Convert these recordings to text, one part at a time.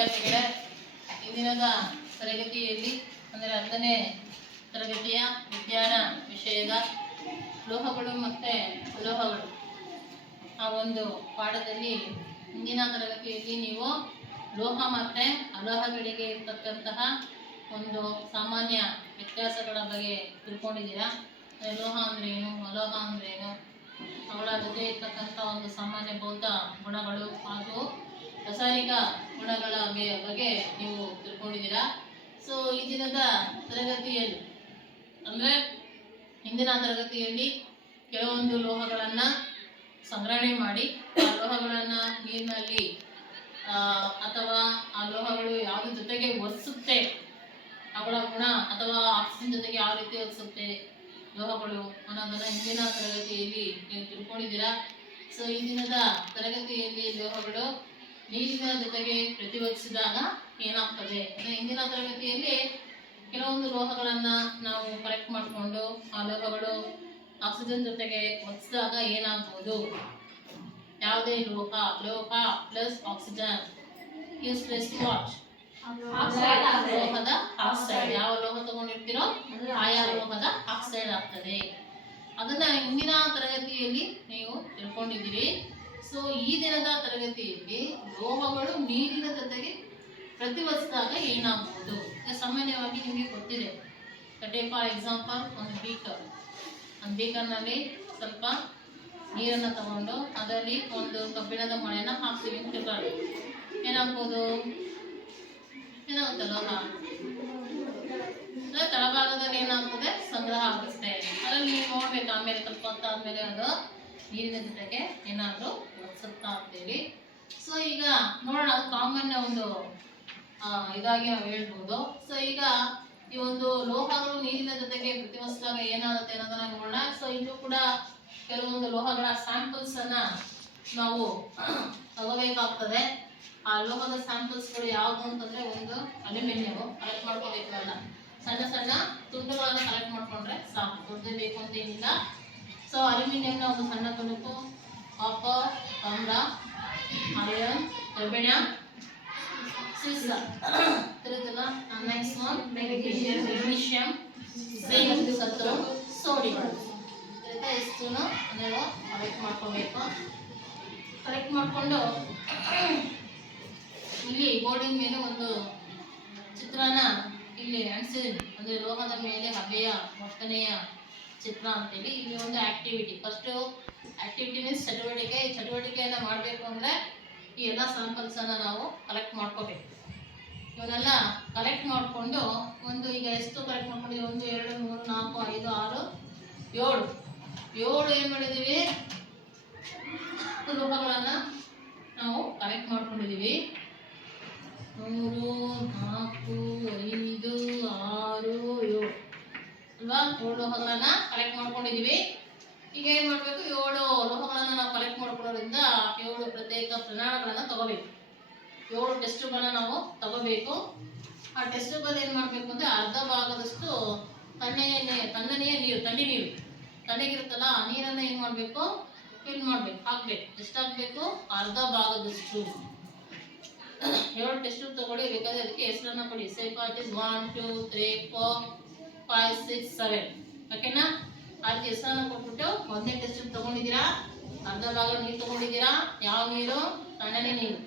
ವಿದ್ಯಾರ್ಥಿಗಳೇ, ಇಂದಿನದ ತರಗತಿಯಲ್ಲಿ ಅಂದರೆ 10ನೇ ತರಗತಿಯ ವಿಜ್ಞಾನ ವಿಷಯದ ಲೋಹಗಳು ಮತ್ತು ಅಲೋಹಗಳು ಆ ಒಂದು ಪಾಠದಲ್ಲಿ ಇಂದಿನ ತರಗತಿಯಲ್ಲಿ ನೀವು ಲೋಹ ಮತ್ತು ಅಲೋಹಗಳಿಗೆ ಇರ್ತಕ್ಕಂತಹ ಒಂದು ಸಾಮಾನ್ಯ ವ್ಯತ್ಯಾಸಗಳ ಬಗ್ಗೆ ತಿಳ್ಕೊಂಡಿದ್ದೀರಾ. ಲೋಹ ಅಂದ್ರೇನು, ಅಲೋಹ ಅಂದ್ರೇನು, ಅವುಗಳ ಜೊತೆ ಇರ್ತಕ್ಕಂಥ ಒಂದು ಸಾಮಾನ್ಯ ಭೌತ ಗುಣಗಳು ಹಾಗೂ ರಾಸಾಯನಿಕ ಗುಣಗಳ ಬಗ್ಗೆ ನೀವು ತಿಳ್ಕೊಂಡಿದ್ದೀರಾ. ಸೊ ಈ ದಿನದ ತರಗತಿಯಲ್ಲಿ ಅಂದರೆ ಹಿಂದಿನ ತರಗತಿಯಲ್ಲಿ ಕೆಲವೊಂದು ಲೋಹಗಳನ್ನು ಸಂಗ್ರಹಣೆ ಮಾಡಿ ಆ ಲೋಹಗಳನ್ನು ನೀರಿನಲ್ಲಿ ಅಥವಾ ಆ ಲೋಹಗಳು ಯಾವುದ್ರ ಜೊತೆಗೆ ವರ್ತಿಸುತ್ತೆ, ಅವುಗಳ ಗುಣ ಅಥವಾ ಆಕ್ಸಿಜನ್ ಜೊತೆಗೆ ಯಾವ ರೀತಿ ವರ್ತಿಸುತ್ತೆ ಲೋಹಗಳು ಅನ್ನೋದನ್ನು ಹಿಂದಿನ ತರಗತಿಯಲ್ಲಿ ನೀವು ತಿಳ್ಕೊಂಡಿದ್ದೀರಾ. ಸೊ ಈ ದಿನದ ತರಗತಿಯಲ್ಲಿ ಲೋಹಗಳು ನೀರಿನ ಜೊತೆಗೆ ಪ್ರತಿವರ್ತಿಸಿದಾಗ ಏನಾಗ್ತದೆ ಅಂದರೆ ಹಿಂದಿನ ತರಗತಿಯಲ್ಲಿ ಕೆಲವೊಂದು ಲೋಹಗಳನ್ನು ನಾವು ಕಲೆಕ್ಟ್ ಮಾಡಿಕೊಂಡು ಆ ಲೋಹಗಳು ಆಕ್ಸಿಜನ್ ಜೊತೆಗೆ ವರ್ತಿಸಿದಾಗ ಏನಾಗ್ಬೋದು, ಯಾವುದೇ ಲೋಹ plus oxygen is plus what ಲೋಹದ ಆಕ್ಸೈಡ್. ಯಾವ ಲೋಹ ತಗೊಂಡಿರ್ತೀರೋ ಆಯಾ ಲೋಹದ ಆಕ್ಸೈಡ್ ಆಗ್ತದೆ. ಅದನ್ನ ಇಂದಿನ ತರಗತಿಯಲ್ಲಿ ನೀವು ತಿಳ್ಕೊಂಡಿದ್ದೀರಿ. ಸೊ ಈ ದಿನದ ತರಗತಿಯಲ್ಲಿ ಲೋಹಗಳು ನೀರಿನ ಜೊತೆಗೆ ಪ್ರತಿವರ್ತಿಸಿದಾಗ ಏನಾಗ್ಬೋದು. ಸಾಮಾನ್ಯವಾಗಿ ನಿಮಗೆ ಗೊತ್ತಿದೆ. ಫಾರ್ ಎಕ್ಸಾಂಪಲ್ ಒಂದು ಬೀಕರ್ನಲ್ಲಿ ಸ್ವಲ್ಪ ನೀರನ್ನು ತಗೊಂಡು ಅದರಲ್ಲಿ ಒಂದು ಕಬ್ಬಿಣದ ಮಳೆನ ಹಾಕ್ತೀವಿ ಅಂತ ತಿಳ್ಕೊಳ್ಳಿ. ಏನಾಗ್ಬೋದು, ಏನಾಗುತ್ತೆ ಲೋಹ ಅಂದರೆ ತಳಭಾಗದಲ್ಲಿ ಏನಾಗ್ತದೆ, ಸಂಗ್ರಹ ಆಗುತ್ತೆ. ಅದರಲ್ಲಿ ನೀವು ನೋಡ್ಬೇಕು ಆಮೇಲೆ ಸ್ವಲ್ಪ ಹೊತ್ತಾದ್ಮೇಲೆ ಅದು ನೀರಿನ ಜೊತೆಗೆ ಏನಾದರೂ ವರ್ತಿಸುತ್ತಾ ಅಂತೇಳಿ. ಸೊ ಈಗ ನೋಡೋಣ, ಅದು ಕಾಮನ್ ಒಂದು ಇದಾಗಿ ನಾವು ಹೇಳ್ಬೋದು. ಸೊ ಈಗ ಈ ಒಂದು ಲೋಹಗಳು ನೀರಿನ ಜೊತೆಗೆ ಪ್ರತಿವರ್ತಿಸಿದಾಗ ಏನಾಗುತ್ತೆ ಅನ್ನೋದನ್ನ ನೋಡೋಣ. ಸೊ ಇದು ಕೂಡ ಕೆಲವೊಂದು ಲೋಹಗಳ ಸ್ಯಾಂಪಲ್ಸ್ ಅನ್ನ ನಾವು ತಗೋಬೇಕಾಗ್ತದೆ. ಆ ಲೋಹದ ಸ್ಯಾಂಪಲ್ಸ್ಗಳು ಯಾವುದು ಅಂತಂದ್ರೆ ಒಂದು ಅಲ್ಯೂಮಿನಿಯಂ ಕಲೆಕ್ಟ್ ಮಾಡ್ಕೋಬೇಕಲ್ಲ, ಸಣ್ಣ ಸಣ್ಣ ತುಂಡುಗಳನ್ನು ಕಲೆಕ್ಟ್ ಮಾಡ್ಕೊಂಡ್ರೆ ಸಾಕು, ದೊಡ್ಡದು ಬೇಕು ಅಂತ ಏನಿಲ್ಲ. ಸೊ ಅಲ್ಯೂಮಿನಿಯಂನ ಒಂದು ಸಣ್ಣ ತುಣುಕು, ಕಾಪರ್, ತಾಮ್ರ, ಐರನ್, ಕಬ್ಬಿಣ, ಸಿಲ್ವರ್, ತಿಳಿದಿಲ್ಲ. ನೆಕ್ಸ್ಟ್ ಒನ್ ಮೆಗ್ನೀಷಿಯಂ, ಜಿಂಕ್, ಸತು, ಸೋಡಿಯಂ. ಇಷ್ಟು ನೀವು ಕಲೆಕ್ಟ್ ಮಾಡ್ಕೋಬೇಕು. ಕಲೆಕ್ಟ್ ಮಾಡಿಕೊಂಡು ಇಲ್ಲಿ ಬೋರ್ಡಿನ ಮೇಲೆ ಒಂದು ಚಿತ್ರನ ಇಲ್ಲಿ ಅಂಟಿಸಿದ್ದೀನಿ. ಅಂದರೆ ಲೋಹದ ಮೇಲೆ ಹಬೆಯ ವರ್ತನೆಯ ಚಿತ್ರ ಅಂತೇಳಿ. ಇಲ್ಲಿ ಒಂದು ಆಕ್ಟಿವಿಟಿ, ಫಸ್ಟು ಆಕ್ಟಿವಿಟಿ ಮೀನ್ಸ್ ಚಟುವಟಿಕೆ. ಈ ಚಟುವಟಿಕೆಯನ್ನು ಮಾಡಬೇಕು ಅಂದರೆ ಈ ಎಲ್ಲ ಸ್ಯಾಂಪಲ್ಸನ್ನು ನಾವು ಕಲೆಕ್ಟ್ ಮಾಡ್ಕೋಬೇಕು. ಇವನ್ನೆಲ್ಲ ಕಲೆಕ್ಟ್ ಮಾಡಿಕೊಂಡು ಒಂದು ಈಗ ಎಷ್ಟು ಕಲೆಕ್ಟ್ ಮಾಡ್ಕೊಂಡಿದ್ದೀವಿ, 1 2 3 4 5 6 7 ಏನು ಮಾಡಿದ್ದೀವಿ, ಲೋಹಗಳನ್ನು ನಾವು ಕಲೆಕ್ಟ್ ಮಾಡ್ಕೊಂಡಿದ್ದೀವಿ. 3 4 5 6 7 ಅಲ್ವಾ, 7 ಲೋಹಗಳನ್ನು ಕಲೆಕ್ಟ್ ಮಾಡ್ಕೊಂಡಿದ್ದೀವಿ. ಈಗ ಏನು ಮಾಡಬೇಕು, 7 ಲೋಹಗಳನ್ನು ನಾವು ಕಲೆಕ್ಟ್ ಮಾಡ್ಕೊಳ್ಳೋದ್ರಿಂದ 7 ಪ್ರತ್ಯೇಕ ಪ್ರಮಾಣಗಳನ್ನು ತಗೋಬೇಕು. 7 ಟೆಸ್ಟುಗಳನ್ನ ನಾವು ತಗೋಬೇಕು. ಆ ಟೆಸ್ಟುಗಳು ಏನು ಮಾಡಬೇಕು ಅಂದರೆ ಅರ್ಧ ಭಾಗದಷ್ಟು ತಣ್ಣನೆಯ ನೀರು, ತಣ್ಣಗಿರುತ್ತಲ್ಲ ಆ ನೀರನ್ನು ಏನು ಮಾಡಬೇಕು, ಫಿಲ್ ಮಾಡಬೇಕು, ಹಾಕಬೇಕು. ಎಷ್ಟು ಹಾಕಬೇಕು, ಅರ್ಧ ಭಾಗದಷ್ಟು. 7 ಟೆಸ್ಟ್ ತಗೊಳ್ಳಿ, ಬೇಕಾದ್ರೆ ಅದಕ್ಕೆ ಹೆಸರನ್ನು ಕೊಡಿ. ಸೇ ಪಾರ್ಟ್ ಇಸ್ 1 2 3 4 5 6 7 ಓಕೆನಾ. ಅದಕ್ಕೆ ಹೆಸರನ್ನು ಕೊಟ್ಬಿಟ್ಟು 1ನೇ ಟೆಸ್ಟ್ ತಗೊಂಡಿದ್ದೀರಾ, ಅರ್ಧ ಭಾಗ ನೀರು ತಗೊಂಡಿದ್ದೀರಾ. ಯಾವ ನೀರು, ತಣ್ಣನೆ ನೀರು.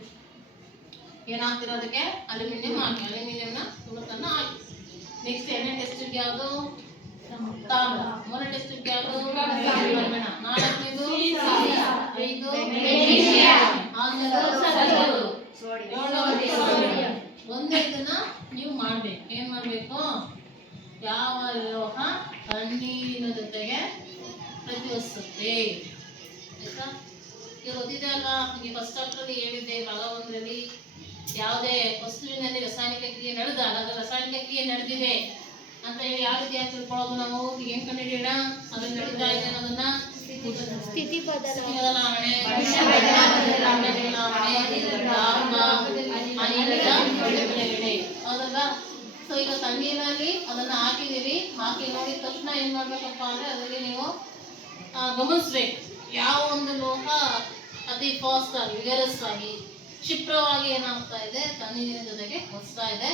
ಏನಾಗ್ತಿರೋ ಅದಕ್ಕೆ ಅಲ್ಯೂಮಿನಿಯಂ ಹಾಕಿ, ಅಲ್ಯೂಮಿನಿಯಂನ ತುಣುಕನ್ನು ಹಾಕಿ. ನೆಕ್ಸ್ಟ್ 2ನೇ ಟೆಸ್ಟಿಗೆ ಯಾವುದು, ತಾಮ್ರ. 3ನೇ ಟೆಸ್ಟಿಗೆ ಯಾವುದು, ಕಬ್ಬಿಣ. 4ನೇದು 5 ಒಂದೇದನ್ನ ನೀವು ಮಾಡ್ಬೇಕು. ಏನ್ ಮಾಡ್ಬೇಕು, ಯಾವ ಲೋಹ ತಣ್ಣೀರಿನ ಜೊತೆಗೆ ಪ್ರತಿವರ್ತಿಸುತ್ತೆ ಆಯ್ತಾ. ಈಗ ಗೊತ್ತಿದೆ ಅಲ್ವಾ, ನಿಮಗೆ ಫಸ್ಟ್ ಚಾಪ್ಟರ್ಲಿ ಹೇಳಿದ್ದೆ, ಭಾಗ 1ರಲ್ಲಿ ಯಾವುದೇ ವಸ್ತುವಿನಲ್ಲಿ ರಾಸಾಯನಿಕ ಕ್ರಿಯೆ ನಡೆದಾಗ ಅದು ರಾಸಾಯನಿಕ ಕ್ರಿಯೆ ನಡೆದಿದೆ ಅಂತ ಹೇಳಿ ಯಾವ ರೀತಿಯಾಗಿ ತಿಳ್ಕೊಳ್ಳೋದು ನಾವು. ಈಗ ಏನು ಕಂಡುಹಿಡಿಯೋಣ, ಅದು ನಡೀತಾ ಇದೆ ಅನ್ನೋದನ್ನ ಸ್ಥಿತಿ ಬದಲಾವಣೆ, ಹೌದಲ್ವಾ. ಸೊ ಈಗ ತಣ್ಣೀರಲ್ಲಿ ಅದನ್ನು ಹಾಕಿದ್ದೀವಿ, ಹಾಕಿ ನೋಡಿದ ತಕ್ಷಣ ಏನು ಮಾಡಬೇಕಪ್ಪ ಅಂದರೆ ಅದರಲ್ಲಿ ನೀವು ಗಮನಿಸ್ಬೇಕು ಯಾವ ಒಂದು ಲೋಹ ಅತಿ ಫಾಸ್ಟ್ ಆಗಿ ವಿಗರಸ್ ಆಗಿ ಕ್ಷಿಪ್ರವಾಗಿ ಏನಾಗ್ತಾ ಇದೆ, ತಣ್ಣೀರಿನ ಜೊತೆಗೆ ಒರೆಸ್ತಾ ಇದೆ.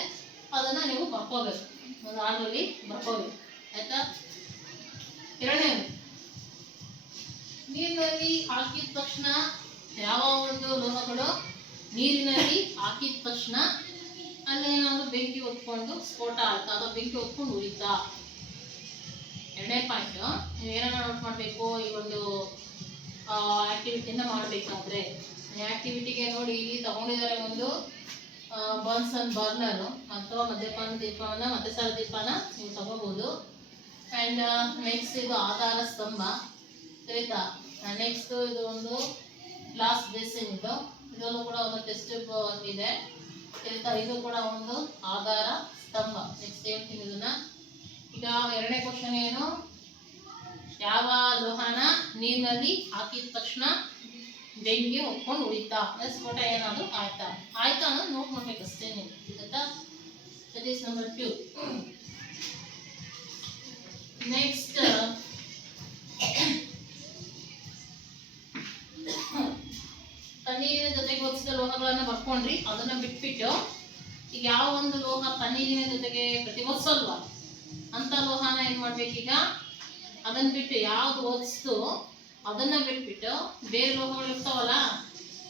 ಅದನ್ನ ನೀವು ಬರ್ಕೋಬೇಕು, ಒಂದು ಆರ್ಡರ್ಲಿ ಬರ್ಕೋಬೇಕು. ಆಯ್ತಾ? ಎರಡನೇದು, ನೀರಿನಲ್ಲಿ ಹಾಕಿದ ತಕ್ಷಣ ಯಾವ ಒಂದು ಲೋಹಗಳು ನೀರಿನಲ್ಲಿ ಹಾಕಿದ ತಕ್ಷಣ ಅಲ್ಲೇನಾದ್ರು ಬೆಂಕಿ ಹೊತ್ಕೊಂಡು ಸ್ಫೋಟ ಆಯ್ತಾ ಅಥವಾ ಬೆಂಕಿ ಹೊತ್ಕೊಂಡು ಉರಿತಾ? ಎರಡನೇ ಪಾಯಿಂಟ್, ನೀವು ಏನಾರ ನೋಟ್ ಮಾಡಬೇಕು ಈ ಒಂದು ಆಕ್ಟಿವಿಟಿನ ಮಾಡಬೇಕಾದ್ರೆ. ಈ ಆಕ್ಟಿವಿಟಿಗೆ ನೋಡಿ, ಇಲ್ಲಿ ತಗೊಂಡಿದ್ದಾರೆ ಒಂದು ಬಾನ್ಸನ್ ಬರ್ನರ್ ಅಥವಾ ಮದ್ಯಪಾನ ದೀಪವನ್ನ ಮಧ್ಯಸಾರ ದೀಪನ ನೀವು ತಗೋಬಹುದು. ಆ್ಯಂಡ್ ನೆಕ್ಸ್ಟ್ ಇದು ಆಧಾರ ಸ್ತಂಭ, ಸರಿತಾ? ನೆಕ್ಸ್ಟ್ ಇದು ಒಂದು ಗ್ಲಾಸ್ ಬೇಸಿನ್, ಇದರಲ್ಲೂ ಕೂಡ ಒಂದು ಟೆಸ್ಟ್ ಇದೆ, ಸರಿತಾ? ಇದು ಕೂಡ ಒಂದು ಆಧಾರ ಸ್ತಂಭ. ನೆಕ್ಸ್ಟ್ ಹೇಳ್ತೀನಿ ಇದನ್ನ. ಈಗ ಎರಡನೇ ಕ್ವಶನ್ ಏನು, ಯಾವ ಲೋಹನ ನೀರಿನಲ್ಲಿ ಹಾಕಿದ ತಕ್ಷಣ ಬೆಂಕಿ ಹೊತ್ಕೊಂಡು ಉಳಿತಾ, ಸ್ಫೋಟ ಏನಾದ್ರು ಆಯ್ತಾ ಅನ್ನೋದು ನೋಟ್ ಮಾಡ್ಬೇಕಷ್ಟೇ ನೀವು, ಆಯ್ತಾ? That is number 2. ನೆಕ್ಸ್ಟ್ ತಣ್ಣೀರಿನ ಜೊತೆಗೆ ಒರೆಸಿದ ಲೋಹಗಳನ್ನ ಬರ್ಕೊಂಡ್ರಿ, ಅದನ್ನ ಬಿಟ್ಬಿಟ್ಟು ಈಗ ಯಾವ ಒಂದು ಲೋಹ ತಣ್ಣೀರಿನ ಜೊತೆಗೆ ಪ್ರತಿವರ್ಸಲ್ವಾ ಅಂತ ಲೋಹನ ಏನ್ ಮಾಡ್ಬೇಕೀಗ, ಅದನ್ನ ಬಿಟ್ಟು ಯಾವ್ದು ಒರೆಸ್ತು ಅದನ್ನ ಬಿಟ್ಬಿಟ್ಟು ಬೇರೆ ಲೋಹಗಳು ಇರ್ತಾವಲ್ಲ,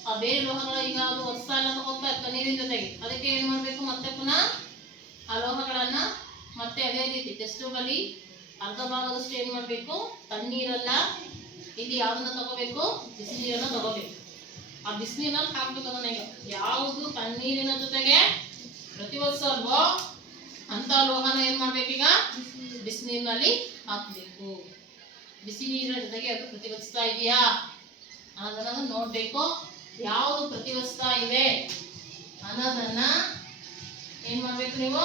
ಆ ಬೇರೆ ಲೋಹಗಳು ಈಗ ಅದು ಒರೆಸ್ತಾ ಇಲ್ಲ ತಗೋತಾ ಇರ್ತಾವೆ ನೀರಿನ ಜೊತೆಗೆ. ಅದಕ್ಕೆ ಏನ್ ಮಾಡ್ಬೇಕು, ಮತ್ತೆ ಪುನಃ ಆ ಲೋಹಗಳನ್ನ ಮತ್ತೆ ಅದೇ ರೀತಿ ಟೆಸ್ಟ್ ಟ್ಯೂಬಲ್ಲಿ ಅರ್ಧ ಭಾಗದಷ್ಟು ಏನ್ ಮಾಡ್ಬೇಕು, ತಣ್ಣೀರಲ್ಲ, ಇಲ್ಲಿ ಯಾವ್ದನ್ನ ತಗೋಬೇಕು, ಬಿಸಿ ನೀರನ್ನ ತಗೋಬೇಕು. ಆ ಬಿಸಿನೀರಲ್ಲಿ ಹಾಕ್ಬೇಕು ಅದನ್ನ. ಈಗ ಯಾವುದು ತಣ್ಣೀರಿನ ಜೊತೆಗೆ ಪ್ರತಿವರ್ಸಲ್ವೋ ಅಂತ ಲೋಹನ ಏನ್ ಮಾಡ್ಬೇಕೀಗ, ಬಿಸಿನೀರಿನಲ್ಲಿ ಹಾಕ್ಬೇಕು. ಬಿಸಿ ನೀರಿನ ಜೊತೆಗೆ ಅದು ಪ್ರತಿವರ್ತಿಸ್ತಾ ಇದೆಯಾ ಅನ್ನೋದನ್ನ ನೋಡ್ಬೇಕು. ಯಾವುದು ಪ್ರತಿವರ್ತಿಸ್ತಾ ಇದೆ ಅನ್ನೋದನ್ನ ಏನ್ ಮಾಡ್ಬೇಕು, ನೀವು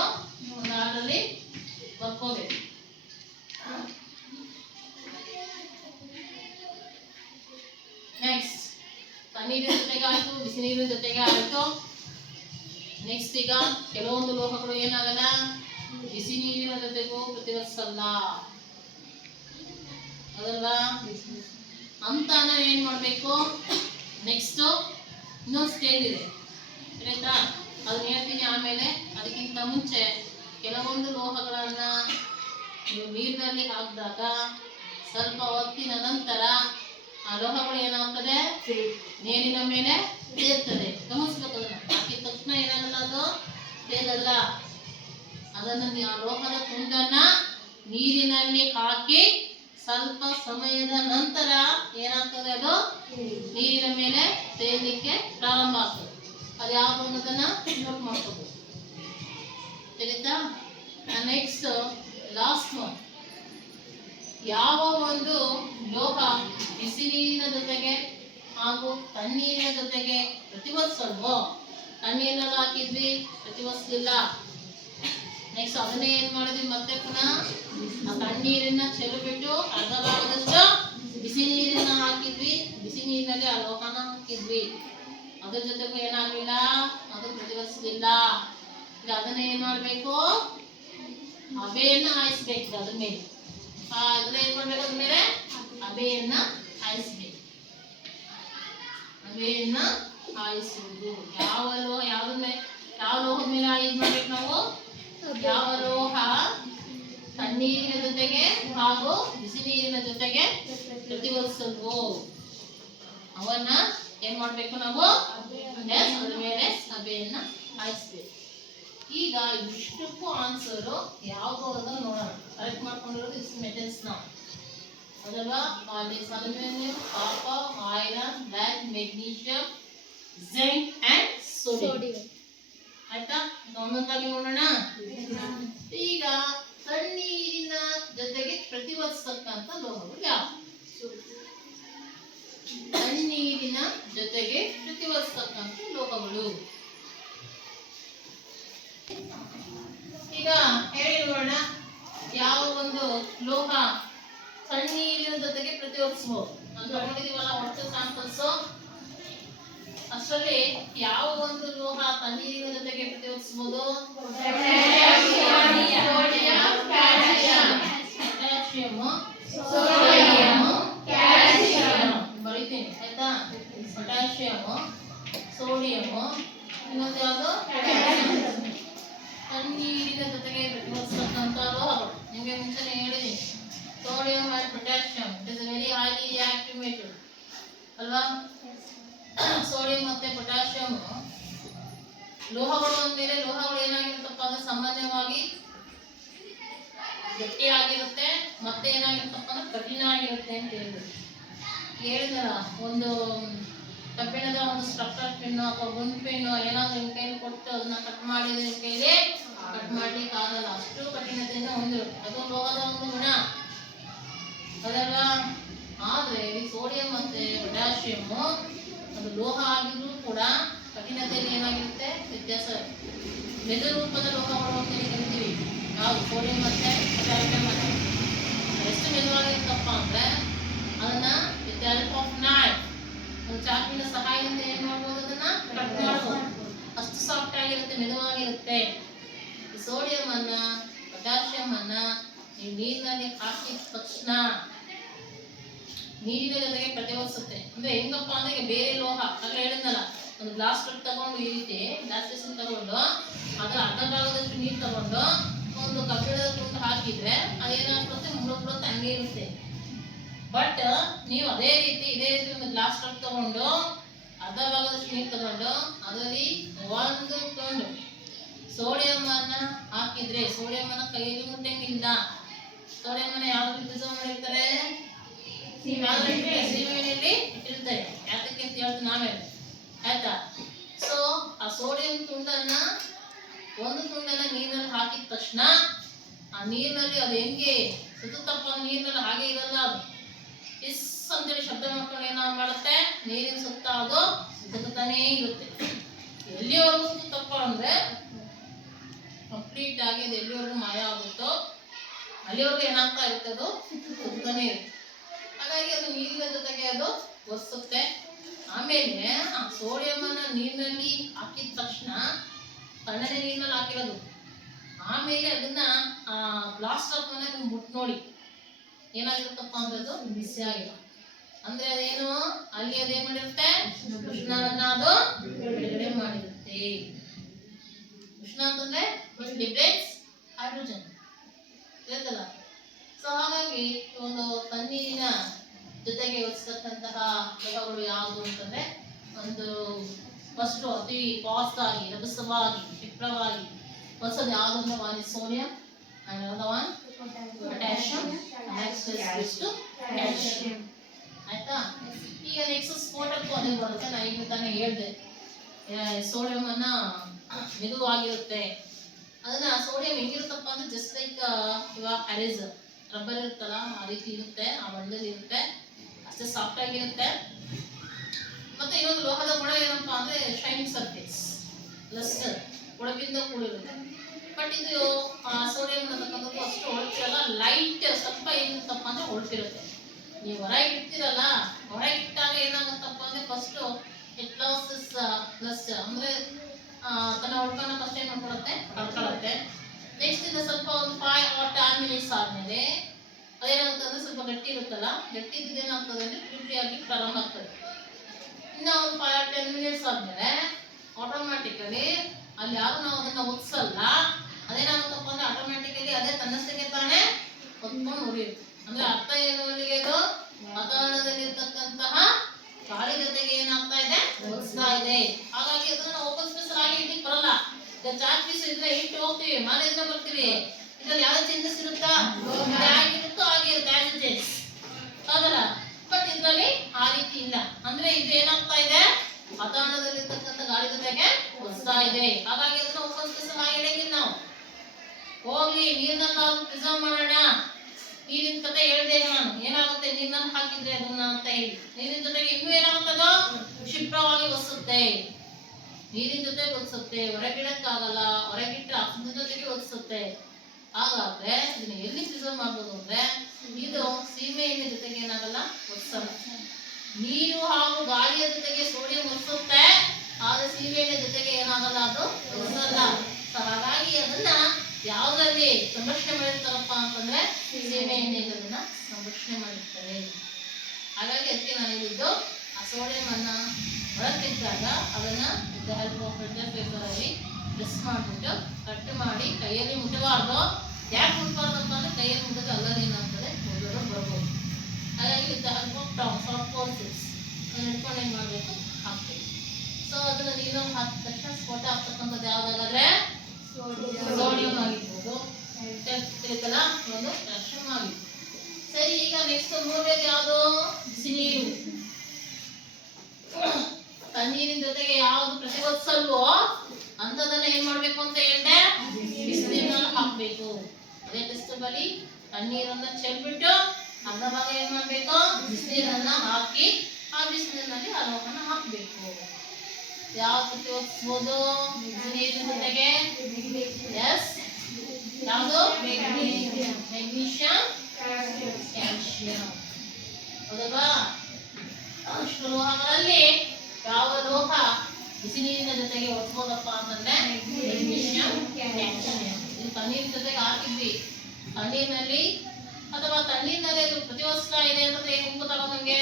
ಅದರಲ್ಲಿ ಬರ್ಕೋಬೇಕು. ನೆಕ್ಸ್ಟ್ ತಣ್ಣೀರಿನ ಜೊತೆಗೆ ಆಯ್ತು, ಬಿಸಿ ನೀರಿನ ಜೊತೆಗೆ ಆಯ್ತು. ನೆಕ್ಸ್ಟ್ ಈಗ ಕೆಲವೊಂದು ಲೋಹಗಳು ಏನಾಗಲ್ಲ, ಬಿಸಿ ನೀರಿನ ಜೊತೆಗೂ ಪ್ರತಿವರ್ತಿಸಲ್ಲ, ಅದಲ್ವಾ? ಅಂತಾನ ಏನ್ ಮಾಡ್ಬೇಕು, ನೆಕ್ಸ್ಟ್ ಇನ್ನೊಂದು ಸ್ಟೇಜ್ ಇದೆ, ಆಯ್ತಾ? ಅದನ್ನ ಹೇಳ್ತೀನಿ ಆಮೇಲೆ. ಅದಕ್ಕಿಂತ ಮುಂಚೆ ಕೆಲವೊಂದು ಲೋಹಗಳನ್ನ ನೀವು ನೀರಿನಲ್ಲಿ ಹಾಕಿದಾಗ ಸ್ವಲ್ಪ ಹೊತ್ತಿನ ನಂತರ ಆ ಲೋಹಗಳು ಏನಾಗ್ತದೆ, ನೀರಿನ ಮೇಲೆ ತೇಲ್ತದೆ. ಗಮನಿಸ್ಬೇಕು, ಅದನ್ನ ಹಾಕಿದ ತಕ್ಷಣ ಏನಾಗಲ್ಲ, ಅದು ತೇಲಲ್ಲ. ಅದನ್ನ ಆ ಲೋಹದ ತುಂಡನ್ನ ನೀರಿನಲ್ಲಿ ಹಾಕಿ ಸ್ವಲ್ಪ ಸಮಯದ ನಂತರ ಏನಾಗ್ತದೆ, ಅದು ನೀರಿನ ಮೇಲೆ ತೇಲಿಕ್ಕೆ ಪ್ರಾರಂಭ ಆಗ್ತದೆ. ಅದು ಯಾವುದು ಅನ್ನೋದನ್ನ ನೋಟ್ ಮಾಡ್ಕೋಬೇಕು, ತಿಳಿತಾ? ನೆಕ್ಸ್ಟ್ ಲಾಸ್ಟ್ ಒನ್, ಯಾವ ಒಂದು ಲೋಹ ಬಿಸಿ ನೀರಿನ ಜೊತೆಗೆ ಹಾಗೂ ತಣ್ಣೀರಿನ ಜೊತೆಗೆ ಪ್ರತಿವರ್ಸಲ್ವೋ, ತಣ್ಣೀರಲ್ಲಿ ಹಾಕಿದ್ವಿ ಪ್ರತಿವರ್ಸಲಿಲ್ಲ, ನೆಕ್ಸ್ಟ್ ಅದನ್ನೇ ಏನ್ ಮಾಡಿದ್ವಿ, ಮತ್ತೆ ಪುನಃ ಆ ತಣ್ಣೀರನ್ನ ಚೆಲ್ಲಬಿಟ್ಟು ಅರ್ಧ ಭಾಗದಷ್ಟು ಬಿಸಿ ನೀರನ್ನ ಹಾಕಿದ್ವಿ, ಬಿಸಿ ನೀರಿನಲ್ಲಿ ಆ ಲೋಹನ ಹಾಕಿದ್ವಿ, ಅದ್ರ ಜೊತೆಗೂ ಏನಾಗಲಿಲ್ಲ, ಅದು ಪ್ರತಿವರ್ಸಲಿಲ್ಲ. ಈಗ ಅದನ್ನ ಏನ್ ಮಾಡ್ಬೇಕು, ಹಬೆಯನ್ನ ಹಾಯಿಸ್ಬೇಕು ಅದ್ರ ಮೇಲೆ. ಅದನ್ನ ಏನ್ ಮಾಡ್ಬೇಕು, ಅದ್ರ ಮೇಲೆ ಹಬೆಯನ್ನ ಹಾಯಿಸ್ಬೇಕು. ಹಬೆಯನ್ನ ಹಾಯಿಸುವುದು ಯಾವ ಲೋಹ, ಯಾವ ಲೋಹದ ಮೇಲೆ ಇದು ಮಾಡ್ಬೇಕು ನಾವು, ಯಾವ ಲೋಹ ತಣ್ಣೀರಿನ ಜೊತೆಗೆ ಹಾಗೂ ಬಿಸಿ ನೀರಿನ ಜೊತೆಗೆ ಪ್ರತಿವರ್ಸಲ್ವೋ ಅವನ್ನ ಏನ್ ಮಾಡ್ಬೇಕು ನಾವು, ಅದ್ರ ಮೇಲೆ ಹಬೆಯನ್ನ ಹಾಯಿಸ್ಬೇಕು. ಈಗ ಇಷ್ಟಕ್ಕೂ ಆನ್ಸರ್ ಯಾವ್ದು ಅನ್ನೋದನ್ನ ನೋಡೋಣ. ಕರೆಕ್ಟ್ ಮಾಡ್ಕೊಂಡಿರೋದು ಇಷ್ಟು ಮೆಟಲ್ಸ್ ನಾವು, ಅದಲ್ವಾ? Aluminium, copper, iron, black, magnesium, zinc and sodium. ಆಯ್ತಾ? ಒಂದೊಂದಾಗಿ ನೋಡೋಣ. ಈಗ ತಣ್ಣೀರಿನ ಜೊತೆಗೆ ಪ್ರತಿವರ್ತಿಸತಕ್ಕಂಥ ಲೋಹಗಳು ಯಾವ? ತಣ್ಣೀರಿನ ಜೊತೆಗೆ ಪ್ರತಿವರ್ತಿಸತಕ್ಕಂಥ ಲೋಹಗಳು ಈಗ ಹೇಳಿ ನೋಡೋಣ. ಯಾವ ಒಂದು ಲೋಹ ತಣ್ಣೀರಿನ ಜೊತೆಗೆ ಪ್ರತಿವರ್ತಿಸಬಹುದು ಅಂತ ನೋಡಿದೀವಲ್ಲ, ಒಟ್ಟು ಸ್ಯಾಂಪಲ್ಸ್. ಅಷ್ಟರಲ್ಲಿ ಯಾವ ಒಂದು ಲೋಹ ತಣ್ಣೀರಿನ ಜೊತೆಗೆ ಪ್ರತಿವರ್ತಿಸಬಹುದು? ಬರೀತೀನಿ ಆಯ್ತಾ? ಪೊಟ್ಯಾಷಿಯಂ, ಸೋಡಿಯಂ, ನೀರಿನ ಜೊತೆಗೆ ಪ್ರತಿವರ್ತಿಸ್ತಕ್ಕಂಥ ಲೋಹಗಳು. ನಿಮಗೆ ಮುಂಚೆನೆ ಹೇಳಿದ್ದೀನಿ, sodium and potassium it is very highly reactive material ಅಲ್ವಾ. ಸೋಡಿಯಂ ಮತ್ತೆ ಪೊಟ್ಯಾಷಿಯಂ ಲೋಹಗಳು ಅಂದಮೇಲೆ ಲೋಹಗಳು ಏನಾಗಿರುತ್ತಪ್ಪ ಅಂದ್ರೆ ಸಾಮಾನ್ಯವಾಗಿ ಗಟ್ಟಿಯಾಗಿರುತ್ತೆ, ಮತ್ತೆ ಏನಾಗಿರುತ್ತಪ್ಪ ಅಂದ್ರೆ ಕಠಿಣ ಆಗಿರುತ್ತೆ ಅಂತ ಹೇಳಿದಲ್ಲ. ಒಂದು ಕಬ್ಬಿಣದ ಒಂದು ಸ್ಟ್ರಕ್ಚರ್ ಪಿನ್ನು ಅಥವಾ ಗುಂಡು ಪಿನ್ನು ಏನಾದ್ರು ನಿಮ್ಮ ಕೈಲಿ ಕೊಟ್ಟು ಅದನ್ನ ಕಟ್ ಮಾಡಿದ್ರೆ ನಿಮ್ಮ ಕೈಲಿ ಕಟ್ ಮಾಡ್ಲಿಕ್ಕೆ ಆಗಲ್ಲ, ಅಷ್ಟು ಕಠಿಣತೆಯಿಂದ ಹೊಂದಿರುತ್ತೆ. ಅದು ಲೋಹದ ಒಂದು ಗುಣ ಅದಲ್ವಾ. ಆದ್ರೆ ಈ ಸೋಡಿಯಂ ಮತ್ತೆ ಪೊಟ್ಯಾಷಿಯಂ ಅದು ಲೋಹ ಆಗಿದ್ರೂ ಕೂಡ ಕಠಿಣತೆಯಲ್ಲಿ ಏನಾಗಿರುತ್ತೆ ವ್ಯತ್ಯಾಸ. ಮೆದು ರೂಪದ ಲೋಹಗಳು ಅಂತ ಕರಿತೀವಿ ನಾವು ಸೋಡಿಯಂ ಮತ್ತೆ ಪೊಟ್ಯಾಷಿಯಂ ಮತ್ತೆ. ಎಷ್ಟು ಮೆದುವಾಗಿರುತ್ತಪ್ಪ ಅಂದ್ರೆ ಅದನ್ನ ವಿತ್ ಹೆಲ್ಪ್ ಆಫ್ ನೈಫ್ ಚಾಕಿನ ಸಹಾಯದಿಂದ ಏನ್ ಮಾಡ್ಬೋದು, ಅದನ್ನ ಕಟ್ ಮಾಡ್ಬೋದು. ಅಷ್ಟು ಸಾಫ್ಟ್ ಆಗಿರುತ್ತೆ, ಮೆದುವಾಗಿರುತ್ತೆ. ಸೋಡಿಯಂ ಅನ್ನ ಪೊಟ್ಯಾಷಿಯಂ ಅನ್ನ ನೀವು ನೀರಿನಲ್ಲಿ ಹಾಕಿದ ತಕ್ಷಣ ನೀರಿನ ಜೊತೆಗೆ ಪ್ರತಿವರ್ತಿಸುತ್ತೆ. ಅಂದ್ರೆ ಹೆಂಗಪ್ಪ ಅಂದ್ರೆ ಈಗ ಬೇರೆ ಲೋಹ ಅಲ್ಲ ಹೇಳಿದ್ನಲ್ಲ, ಒಂದು ಗ್ಲಾಸ್ ಕಟ್ ತಗೊಂಡು ಈ ರೀತಿ ಗ್ಲಾಸ್ ಬೇಸಿನ್ ತಗೊಂಡು ಅದರ ಅರ್ಧ ಭಾಗದಷ್ಟು ನೀರು ತಗೊಂಡು ಒಂದು ಕಬ್ಬಿಣದ ತುಂಡು ಹಾಕಿದ್ರೆ ಅದೇನಾಗ್ಬಿಡುತ್ತೆ, ಮುಳುಗ್ಬಿಡುತ್ತೆ, ಹಂಗೆ ಇರುತ್ತೆ. ಬಟ್ ನೀವು ಇದೇ ರೀತಿ ಒಂದು ಗ್ಲಾಸ್ ಕಟ್ ತಗೊಂಡು ಅರ್ಧ ಭಾಗದಷ್ಟು ನೀರು ತಗೊಂಡು ಅದರಲ್ಲಿ ಒಂದು ತುಂಡು ಸೋಡಿಯಂ ಅನ್ನ ಹಾಕಿದ್ರೆ, ಸೋಡಿಯಂ ಅನ್ನ ಕೈಯಲ್ಲಿ ಮುಟ್ಟಂಗಿಲ್ಲ. ಸೋಡಿಯಂ ಅನ್ನ ಯಾವ್ದು ಪ್ರಿಸರ್ವ್ ಮಾಡಿರ್ತಾರೆ, ಸೀಮೆಎಣ್ಣೆಯಲ್ಲಿ ಇಟ್ಟಿರ್ತಾರೆ. ಯಾತಕ್ಕೆ ಅಂತ ಹೇಳ್ತೀವಿ ನಾವೇನು ಆಯ್ತಾ. ಸೊ ಆ ಸೋಡಿಯಂ ಒಂದು ತುಂಡನ್ನ ನೀರಿನಲ್ಲಿ ಹಾಕಿದ ತಕ್ಷಣ ಆ ನೀರಿನಲ್ಲಿ ಅದು ಹೆಂಗೆ ಸುತ್ತಪ್ಪ ನೀರಿನಲ್ಲಿ ಹಾಗೆ ಇರಲ್ಲ, ಅದು ಇಸ್ ಅಂತೇಳಿ ಶಬ್ದ ಮಾಡ್ಕೊಂಡು ಏನ ಮಾಡುತ್ತೆ, ನೀರಿನ ಸುತ್ತ ಅದು ಸುತ್ತಾನೇ ಇರುತ್ತೆ. ಎಲ್ಲಿವರೆಗೂ ಸುತ್ತಪ್ಪ ಅಂದ್ರೆ ಕಂಪ್ಲೀಟ್ ಆಗಿ ಅದು ಎಲ್ಲಿವರೆಗೂ ಮಾಯ ಆಗುತ್ತೋ ಅಲ್ಲಿವರೆಗೂ ಏನಾಗ್ತಾ ಇರುತ್ತೆ, ಅದು ಸುತ್ತಾನೇ ಇರುತ್ತೆ. ಹಾಗಾಗಿ ಅದು ನೀರಿನ ಜೊತೆಗೆ ಅದು ಒರೆಸುತ್ತೆ. ಆಮೇಲೆ ಆ ಸೋಡಿಯಂ ಅನ್ನ ನೀರಿನಲ್ಲಿ ಹಾಕಿದ ತಕ್ಷಣ ತಣ್ಣನೆ ನೀರಿನಲ್ಲಿ ಹಾಕಿರೋದು, ಆಮೇಲೆ ಅದನ್ನ ಆ ಗ್ಲಾಸ್ ಟಾಪ್ ನೀವು ಮುಟ್ ನೋಡಿ ಏನಾಗಿರುತ್ತಪ್ಪ ಅಂದ್ರೆ ಅದು ಬಿಸಿ ಆಗಿಲ್ಲ. ಅಂದ್ರೆ ಅದೇನು ಅಲ್ಲಿ ಅದೇನ್ ಮಾಡಿರುತ್ತೆ, ಉಷ್ಣವನ್ನ ಅದು ಬಿಡುಗಡೆ ಮಾಡಿರುತ್ತೆ. ಉಷ್ಣ ಅಂತಂದ್ರೆ ಲಿಬ್ರೇಟ್ಸ್ ಹೈಡ್ರೋಜನ್ ಇರುತ್ತಲ್ಲ. ಸೊ ಹಾಗಾಗಿ ಒಂದು ತಣ್ಣೀರಿನ ಜೊತೆಗೆ ಯೋಚಿಸ್ತಕ್ಕಂತಹ ಲೋಹಗಳು ಯಾವುದು ಅಂತಂದ್ರೆ, ಒಂದು ಫಸ್ಟ್ ಅತಿ ಫಾಸ್ಟ್ ಆಗಿ ರಭಸವಾಗಿ ಕ್ಷಿಪ್ರವಾಗಿ ಹೊಸದು ಯಾವುದು ಅಂದ್ರೆ one is sodium and another one potassium, next is calcium. ಆಯ್ತಾ. ಈಗ ನೆಕ್ಸ್ಟ್ ಸ್ಫೋಟಕ್ಕೂ ಅದೇ ಬರುತ್ತೆ. ನಾನು ಈಗ ತಾನೇ ಹೇಳಿದೆ ಸೋಡಿಯಂ ಅನ್ನ ಮೆದುವಾಗಿರುತ್ತೆ. ಅದನ್ನ ಸೋಡಿಯಂ ಹೆಂಗಿರುತ್ತಪ್ಪ ಅಂದ್ರೆ ಜಸ್ಟ್ ಲೈಕ್ ಇವಾಗ ಅರೇಸರ್ ರಬ್ಬರ್ ಇರುತ್ತಲ್ಲ ಆ ರೀತಿ ಇರುತ್ತೆ, ಆ ಬಣ್ಣದಲ್ಲಿ ಇರುತ್ತೆ, ಅಷ್ಟೇ ಸಾಫ್ಟ್ ಆಗಿರುತ್ತೆ. ಮತ್ತೆ ಇನ್ನೊಂದು ಲೋಹದ ಗುಣ ಏನಪ್ಪಾ ಅಂದ್ರೆ ಶೈನ್ ಸರ್ಫೇಸ್, ಲಸ್ಟರ್, ಹೊಳಪಿಂದ ಕೂಡಿರುತ್ತೆ. ಬಟ್ ಇದು ಸೋಡಿಯಂ ಅನ್ನತಕ್ಕಂಥದ್ದು ಅಷ್ಟು ಹೊಳಪಿರಲ್ಲ, ಲೈಟ್ ಸ್ವಲ್ಪ ಏನಿರುತ್ತಪ್ಪ ಅಂದ್ರೆ ಹೊಳಪಿರುತ್ತೆ. ನೀವು ಹೊರಗೆ ಇಡ್ತೀರಲ್ಲ, ಹೊರಗೆ ಇಟ್ಟಾಗ ಏನಾಗುತ್ತಪ್ಪ ಅಂದ್ರೆ ಫಸ್ಟ್ ಇಟ್ ಲಾಸಸ್ ಲಸ್ಟರ್, ಅಂದ್ರೆ ತನ್ನ ಹೊಳಪನ್ನ ಫಸ್ಟ್ ಏನ್ ಮಾಡ್ಕೊಳುತ್ತೆ, ಕಳ್ಕೊಳ್ಳುತ್ತೆ. ನೆಕ್ಸ್ಟ್ ಇಂದ ಸ್ವಲ್ಪ ಒಂದು 5 or 10 minutes ಆದ್ಮೇಲೆ ಅದೇನಾಗುತ್ತೆ ಅಂದ್ರೆ ಸ್ವಲ್ಪ ಗಟ್ಟಿ ಇರುತ್ತಲ್ಲ, ಗಟ್ಟಿ ಇದ್ದು ಏನಾಗ್ತದೆ ಅಂದ್ರೆ ಗಟ್ಟಿಯಾಗಿ ಪ್ರಾರಂಭ ಆಗ್ತದೆ. ಇನ್ನು ಒಂದು 5 or 10 minutes ಆದ್ಮೇಲೆ ಆಟೋಮ್ಯಾಟಿಕಲಿ ಅಲ್ಲಿ ಯಾರು ನಾವು ಅದನ್ನ ಒತ್ಸಲ್ಲ, ಅದೇನಾಗುತ್ತಪ್ಪ ಅಂದ್ರೆ ಆಟೋಮ್ಯಾಟಿಕಲಿ ಅದೇ ತನ್ನಷ್ಟಕ್ಕೆ ತಾನೇ ಹೊತ್ಕೊಂಡು ಉರಿಯುತ್ತೆ. ಅಂದ್ರೆ ಅರ್ಥ ಏನು ಅಲ್ಲಿಗೆ, ಅದು ವಾತಾವರಣದಲ್ಲಿರ್ತಕ್ಕಂತಹ ಗಾಳಿ ಜೊತೆಗೆ ಏನಾಗ್ತಾ ಇದೆ, ಒತ್ಸ್ತಾ ಇದೆ. ಹಾಗಾಗಿ ಅದನ್ನ ಓಪನ್ ಸ್ಪೇಸ್ ಆಗಿ ಇಡ್ಲಿಕ್ಕೆ ಬರಲ್ಲ. ಈಗ ಚಾಕ್ ಪೀಸ್ ಇದ್ರೆ ಇಟ್ಟು ಹೋಗ್ತೀವಿ, ಮಾಲೆ ಇದ್ರೆ ಬರ್ತೀವಿ, ಇದ್ರಲ್ಲಿ ಯಾವ ಚೇಂಜಸ್ ಇರುತ್ತಾ, ಹೇಗಿರುತ್ತೋ ಹಾಗೆ ಇರುತ್ತೆ, ಹೌದಲ್ಲ. ಬಟ್ ಇದ್ರಲ್ಲಿ ಆ ರೀತಿ ಇಲ್ಲ. ಅಂದ್ರೆ ಇದು ಏನಾಗ್ತಾ ಇದೆ, ವಾತಾವರಣದಲ್ಲಿರ್ತಕ್ಕಂಥ ಗಾಳಿ ಜೊತೆಗೆ ಒತ್ಸ್ತಾ ಇದೆ. ಹಾಗಾಗಿ ಅದನ್ನ ಓಪನ್ ಸ್ಪೇಸ್ ಆಗಿ ಇಡಂಗಿಲ್ಲ ನಾವು. ಹೋಗ್ಲಿ ನೀರ್ನಲ್ಲಿ ನಾವು ಪ್ರಿಸರ್ವ್ ಮಾಡೋಣ. ನೀರಿನ ಜೊತೆ ಹೇಳ್ದೆ ನಾನು ಏನಾಗುತ್ತೆ, ನೀರಿನಲ್ಲಿ ಹಾಕಿದ್ರೆ ಅದನ್ನ ಅಂತ ಹೇಳಿ ನೀರಿನ ಜೊತೆಗೆ ಇನ್ನೂ ಏನಾಗುತ್ತದೋ ಕ್ಷಿಪ್ರವಾಗಿ ಒತ್ಸುತ್ತೆ, ನೀರಿನ ಜೊತೆ ಒತ್ಸುತ್ತೆ, ಹೊರಗಿಡಕ್ಕಾಗಲ್ಲ, ಹೊರಗಿಟ್ರೆ ಅದ್ರ ಜೊತೆಗೆ ಒತ್ಸುತ್ತೆ. ಹಾಗಾದ್ರೆ ಇದನ್ನ ಎಲ್ಲಿ ಪ್ರಿಸರ್ವ್ ಮಾಡ್ಬೋದು ಅಂದ್ರೆ, ಇದು ಸೀಮೆ ಎಣ್ಣೆ ಜೊತೆಗೆ ಏನಾಗಲ್ಲ, ಒತ್ಸಲ್ಲ. ನೀರು ಹಾಗೂ ಗಾಳಿಯ ಜೊತೆಗೆ ಸೋಡಿಯಂ ಒತ್ಸುತ್ತೆ, ಆದ್ರೆ ಸೀಮೆ ಎಣ್ಣೆ ಜೊತೆಗೆ ಏನಾಗಲ್ಲ, ಅದು ಒತ್ಸಲ್ಲ. ಹಾಗಾಗಿ ಅದನ್ನ ಯಾವುದರಲ್ಲಿ ಸಂರಕ್ಷಣೆ ಮಾಡಿರ್ತಾರಪ್ಪ ಅಂತಂದ್ರೆ ಸೀಮೆ ಎಣ್ಣೆಗೆ ಅದನ್ನ ಸಂರಕ್ಷಣೆ ಮಾಡಿರ್ತಾರೆ. ಹಾಗಾಗಿ ಅದಕ್ಕೆ ನಾನು ಹೇಳಿದ್ದು ಆ ಸೋಡಿಯಂ ಅನ್ನ ಹೊರತಿದ್ದಾಗ ಅದನ್ನ ಹೆಲ್ಪ್ ಆಫ್ ಫಿಲ್ಟರ್ ಪೇಪರ್ ಅಲ್ಲಿ ಪ್ರೆಸ್ ಮಾಡಿಬಿಟ್ಟು ಕಟ್ ಮಾಡಿ ಕೈಯಲ್ಲಿ ಮುಟ್ಟಬಾರ್ದು. ಯಾಕೆ ಮುಟ್ಟಬಾರ್ದಪ್ಪ ಅಂದ್ರೆ ಕೈಯಲ್ಲಿ ಮುಟ್ಟಿದ್ರೆ ಅಲ್ಲಲ್ಲಿ ಏನಾಗ್ತದೆ ಮೊದಲು ಬರ್ಬೋದು. ಹಾಗಾಗಿ ಸಾಫ್ಟ್ ಕೋರ್ಸಸ್ ಇಟ್ಕೊಂಡು ಏನು ಮಾಡಬೇಕು ಹಾಕ್ಬೇಕು. ಸೊ ಅದನ್ನ ನೀರಲ್ಲಿ ಹಾಕಿದ ತಕ್ಷಣ ಸ್ಫೋಟ ಆಗ್ತಕ್ಕಂಥದ್ದು ಯಾವ್ದಾಗಾದ್ರೆ ಸೋಡಿಯಂ ಆಗಿರ್ಬೋದು, ತಿಳಿತಲ್ಲ ಒಂದು ಕ್ಯಾಲ್ಸಿಯಂ ಆಗಿರ್ಬೋದು. ಸರಿ, ಈಗ ನೆಕ್ಸ್ಟ್ ಮೂರನೇದು ಯಾವುದು? ಬಿಸಿ ನೀರು. ತಣ್ಣೀರಿನ ಜೊತೆಗೆ ಯಾವ್ದು ಪ್ರತಿವರ್ತಿಸಲ್ವೋ ಅಂತದನ್ನ ಏನ್ ಮಾಡ್ಬೇಕು ಅಂತ ಹೇಳಿದೆ, ಬಿಸಿನೀರನ್ನ ಹಾಕ್ಬೇಕು. ಅದೇ ಟೆಸ್ಟ್ ಬಳಿ ತಣ್ಣೀರನ್ನ ಚೆಲ್ಬಿಟ್ಟು ಅರ್ಧ ಭಾಗ ಏನ್ ಮಾಡ್ಬೇಕು, ಬಿಸಿನೀರನ್ನ ಹಾಕಿ ಆ ಬಿಸಿನೀರಿನಲ್ಲಿ ಆ ಲೋಹನ ಹಾಕ್ಬೇಕು. ಯಾವ್ದು ಪ್ರತಿವರ್ತಿಸಬಹುದು ಬಿಸಿನೀರಿನ ಜೊತೆಗೆ? ಎಸ್, ಯಾವುದು? Magnesium, calcium. ಹೌದಲ್ವಾ? ಅಷ್ಟು ಲೋಹಗಳಲ್ಲಿ ಯಾವ ಲೋಹ ಬಿಸಿ ನೀರಿನ ಜೊತೆಗೆ ಒಡ್ಸ್ಬೋದಪ್ಪ ಅಂತಂದ್ರೆ ಮೆಗ್ನೀಷಿಯಂ, ಕ್ಯಾಲ್ಸಿಯಂ. ಇದು ತಣ್ಣೀರಿನ ಜೊತೆಗೆ ಹಾಕಿದ್ವಿ. ತಣ್ಣೀರಿನಲ್ಲಿ ಅಥವಾ ತಣ್ಣೀರಿನಲ್ಲಿ ಅದು ಪ್ರತಿವರ್ತಿಸ್ತಾ ಇದೆ ಅಂತಂದ್ರೆ ಏನ್ ಗೊತ್ತಾಗೋದು ನಮ್ಗೆ?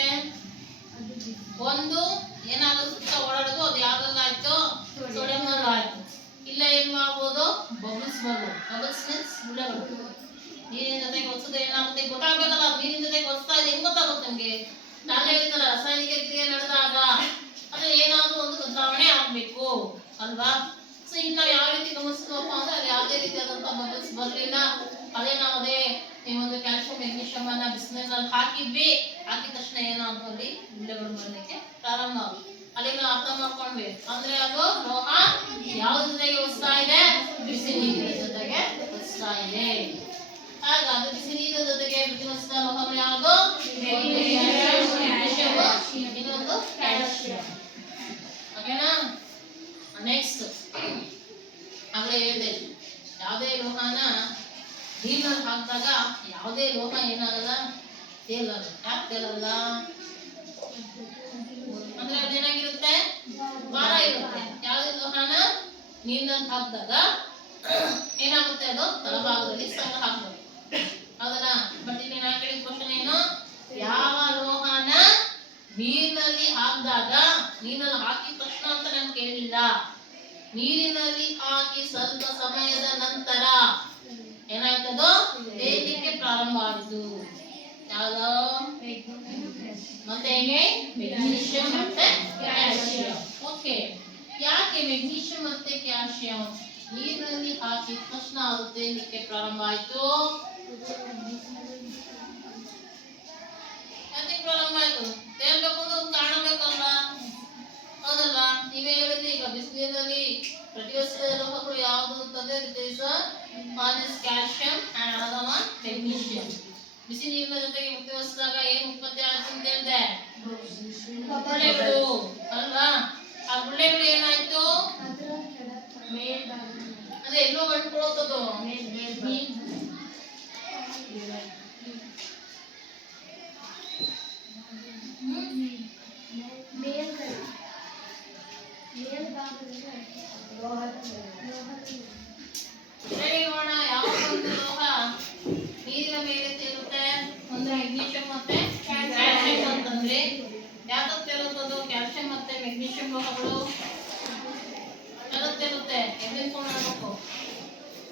ಒಂದು ಏನಾದ್ರು ಸುತ್ತ ಓಡಾಡೋದು, ಅದು ಯಾವ್ದಲ್ಲಾಯ್ತು? ಸೋಡಿಯಂ ಆಯ್ತು. ಇಲ್ಲ ಏನ್ ಮಾಡ್ಬೋದು, ಬಬಲ್ಸ್ ಬರ್ಬೋದು. ಬಬಲ್ಸ್ ಮೀನ್ಸ್ ಗುಳ್ಳೆಗಳು. ನೀರಿನ ಜೊತೆಗೆ ಒಡ್ಸೋದು ಏನಾಗುತ್ತೆ ಗೊತ್ತಾಗ್ಬೇಕಲ್ಲ. ನೀರಿನ ಜೊತೆಗೆ ಒಡ್ಸ್ತಾ ಇದೆ ಹೆಂಗ್ ಗೊತ್ತಾಗುತ್ತೆ ನಮ್ಗೆ? ನಾನು ಹೇಳಿದ್ದಲ್ಲ, ರಾಸಾಯನಿಕ ಕ್ರಿಯೆ ನಡೆದಾಗ ಅದು ಏನಾದ್ರೂ ಒಂದು ಬದಲಾವಣೆ ಆಗ್ಬೇಕು ಅಲ್ವಾ? ಸೊ ಇನ್ನು ನಾವು ಯಾವ ರೀತಿ ಗಮನಿಸ್ತೀವಪ್ಪ ಅಂದ್ರೆ ಅಲ್ಲಿ ಯಾವುದೇ ರೀತಿಯಾದಂತ ಬಬಲ್ಸ್ ಬರಲಿಲ್ಲ. ಅದೇ ನಾವು ಅದೇ ಒಂದು ಕ್ಯಾಲ್ಸಿಯಂ ಮೆಗ್ನೀಷಿಯಂ ಅನ್ನ ಬಿಸಿನೀರಲ್ಲಿ ಹಾಕಿದ್ವಿ. ಹಾಕಿದ ತಕ್ಷಣ ಏನಾದ್ರು ಅಲ್ಲಿ ಗುಳ್ಳೆಗಳು ಬರಲಿಕ್ಕೆ ಪ್ರಾರಂಭ ಆಗುತ್ತೆ. ಅಲ್ಲಿ ನಾವು ಅರ್ಥ ಮಾಡ್ಕೊಂಡ್ವಿ ಅಂದ್ರೆ ಅದು ಲೋಹ ಯಾವ ಜೊತೆಗೆ ಒಡ್ಸ್ತಾ ಇದೆ? ಬಿಸಿ ನೀರಿನ ಜೊತೆಗೆ ಒಡ್ಸ್ತಾ ಇದೆ. ಹಾಗಾದ್ರೆ ಬಿಸಿ ನೀರಿನ ಜೊತೆಗೆ ಪ್ರತಿವರ್ತಿಸಿದ ಲೋಹಗಳು ಯಾವುದು? ಇನ್ನೊಂದು ಕ್ಯಾಲ್ಸಿಯಂ. ಓಕೆನಾ? ನೆಕ್ಸ್ಟ್ ಆಗಲೇ ಹೇಳಿದೆ, ಯಾವುದೇ ಲೋಹನ ನೀರಿನಲ್ಲಿ ಹಾಕಿದಾಗ ಯಾವುದೇ ಲೋಹ ಏನಾಗಲ್ಲ, ತೇಲಲ್ಲ. ಯಾಕೆ ತೇಲಲ್ಲ ಅಂದ್ರೆ ಅದೇನಾಗಿರುತ್ತೆ, ಭಾರ ಇರುತ್ತೆ. ಯಾವುದೇ ಲೋಹನ ನೀರಿನಲ್ಲಿ ಹಾಕಿದಾಗ ಏನಾಗುತ್ತೆ, ಅದು ತಳಭಾಗದಲ್ಲಿ ಸಂಗ್ರಹ ಆಗ್ತದೆ. ಹೌದಲ್ಲ? ಬಟ್ ಇಲ್ಲಿ ನಾ ಕೇಳಿದ ಕ್ವಶನ್ ಏನು, ಯಾವ ಲೋಹನ ನೀರಿನಲ್ಲಿ ಹಾಕಿದಾಗ, ನೀರಿನಲ್ಲಿ ಹಾಕಿದ ತಕ್ಷಣ ಅಂತ ನಾನು ಕೇಳಿಲ್ಲ, ನೀರಿನಲ್ಲಿ ಹಾಕಿ ಸ್ವಲ್ಪ ಸಮಯದ ನಂತರ ಏನಾಯ್ತದೋ ತೇಲಿಕ್ಕೆ ಪ್ರಾರಂಭ ಆಯಿತು. ಯಾವುದು? ಮತ್ತೆ ಹೇಗೆ? ಮೆಗ್ನೀಷಿಯಂ ಮತ್ತೆ ಕ್ಯಾಲ್ಸಿಯಂ. ಓಕೆ, ಯಾಕೆ ಮೆಗ್ನೀಷಿಯಂ ಮತ್ತೆ ಕ್ಯಾಲ್ಸಿಯಂ ನೀರಿನಲ್ಲಿ ಹಾಕಿದ ತಕ್ಷಣ ಅದು ತೇಲಿಕ್ಕೆ ಪ್ರಾರಂಭ ಆಯಿತು? ಯಾಕೆ ಪ್ರಾರಂಭ ಆಯ್ತು? ತೇಲ್ಬೇಕು ಅಂದ್ರೆ ಒಂದು ಕಾರಣ ಬೇಕಲ್ವಾ? ಹೌದಲ್ವಾ? ನೀವೇ ಹೇಳಿದ್ರಿ ಈಗ ಬಿಸಿನೀರಿನಲ್ಲಿ ಪ್ರತಿವರ್ತಿಸಿದ ಲೋಹಗಳು ಯಾವುದು ಅಂತಂದ್ರೆ calcium and another one magnesium. ಬಿಸಿ ನೀರಿನ ಜೊತೆಗೆ ಪ್ರತಿವರ್ತಿಸಿದಾಗ ಏನು ಉತ್ಪತ್ತಿ ಆಯ್ತು ಅಂತ ಹೇಳಿದೆ? ಗುಳ್ಳೆಗಳು ಅಲ್ವಾ? ಆ ಗುಳ್ಳೆಗಳು ಏನಾಯ್ತು ಅಂದ್ರೆ ಎಲ್ಲೋ ಅಂಟ್ಕೊಳ್ಳೋದು. ಯಾವ ಒಂದು ಲೋಹ ನೀರಿನ ಮೇಲೆ ತೇಲುತ್ತೆ? ಒಂದು ಮೆಗ್ನೀಷಿಯಂ ಮತ್ತೆ ಕ್ಯಾಲ್ಸಿಯಂ ಅಂತಂದ್ರೆ ಯಾವ್ದು ತೇಲುತ್ತದು? ಕ್ಯಾಲ್ಸಿಯಂ ಮತ್ತೆ ಮೆಗ್ನೀಷಿಯಂ ಲೋಹಗಳು ಯಾವ್ದು ತೇಲುತ್ತೆ? ಎಲ್ಲಿಂದ ನೋಡ್ಬೇಕು?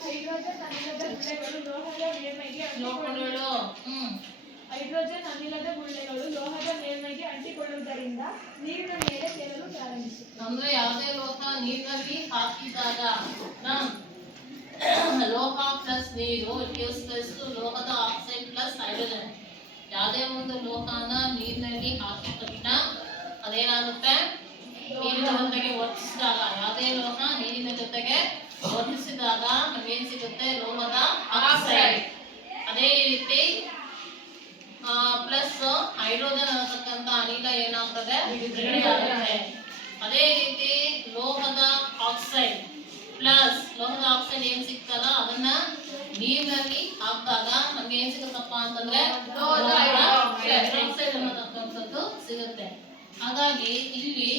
ಹೈಡ್ರೋಜನ್ ಅನಿಲದ ಗುಳ್ಳೆಗಳು ಲೋಹದ ಮೇಲ್ಮೈಗೆ ಹೈಡ್ರೋಜನ್ ಅನಿಲದ ಗುಳ್ಳೆಗಳು ಲೋಹದ ಮೇಲ್ಮೈಗೆ ಅಂಟಿಕೊಳ್ಳುವುದರಿಂದ ನೀರಿನ ಮೇಲೆ ತೇಲಲು ಪ್ರಾರಂಭಿಸುತ್ತದೆ. ಅಂದ್ರೆ ಯಾವುದೇ ಲೋಹ ನೀರಿನಲ್ಲಿ ಹಾಕಿದಾಗ ಲೋಹ ಪ್ಲಸ್ ನೀರು ಪ್ಲಸ್ ಲೋಹದ ಆಕ್ಸೈಡ್ ಪ್ಲಸ್ ಹೈಡ್ರೋಜನ್. ಯಾವುದೇ ಒಂದು ಲೋಹನ ನೀರಿನಲ್ಲಿ ಹಾಕಿದ ತಕ್ಷಣ ಅದೇನಾಗುತ್ತೆ, ನೀರಿನ ಜೊತೆಗೆ ವರ್ತಿಸಿದಾಗ, ಯಾವುದೇ ಲೋಹ ನೀರಿನ ಜೊತೆಗೆ ವರ್ತಿಸಿದಾಗ ನಮಗೇನ್ ಸಿಗುತ್ತೆ? ಲೋಹದ ಆಕ್ಸೈಡ್. ಅದೇ ರೀತಿ ಪ್ಲಸ್ ಹೈಡ್ರೋಜನ್ ಅನ್ನತಕ್ಕಂಥ ಅನಿಲ ಏನಾಗ್ತದೆ? ಬಿಡುಗಡೆ ಆಗುತ್ತೆ. ಅದೇ ರೀತಿ ಲೋಹದ ಆಕ್ಸೈಡ್ ಏನ್ ಸಿಗ್ತಲ್ಲ ಅದನ್ನ ನೀರಿನಲ್ಲಿ ಹಾಕಿದಾಗ ನಮ್ಗೆ ಏನ್ ಸಿಗುತ್ತಪ್ಪ ಅಂತಂದ್ರೆ ಹೈಡ್ರಾಕ್ಸೈಡ್ ಅನ್ನತಕ್ಕಂಥದ್ದು ಸಿಗುತ್ತೆ. ಹಾಗಾಗಿ ಇಲ್ಲಿ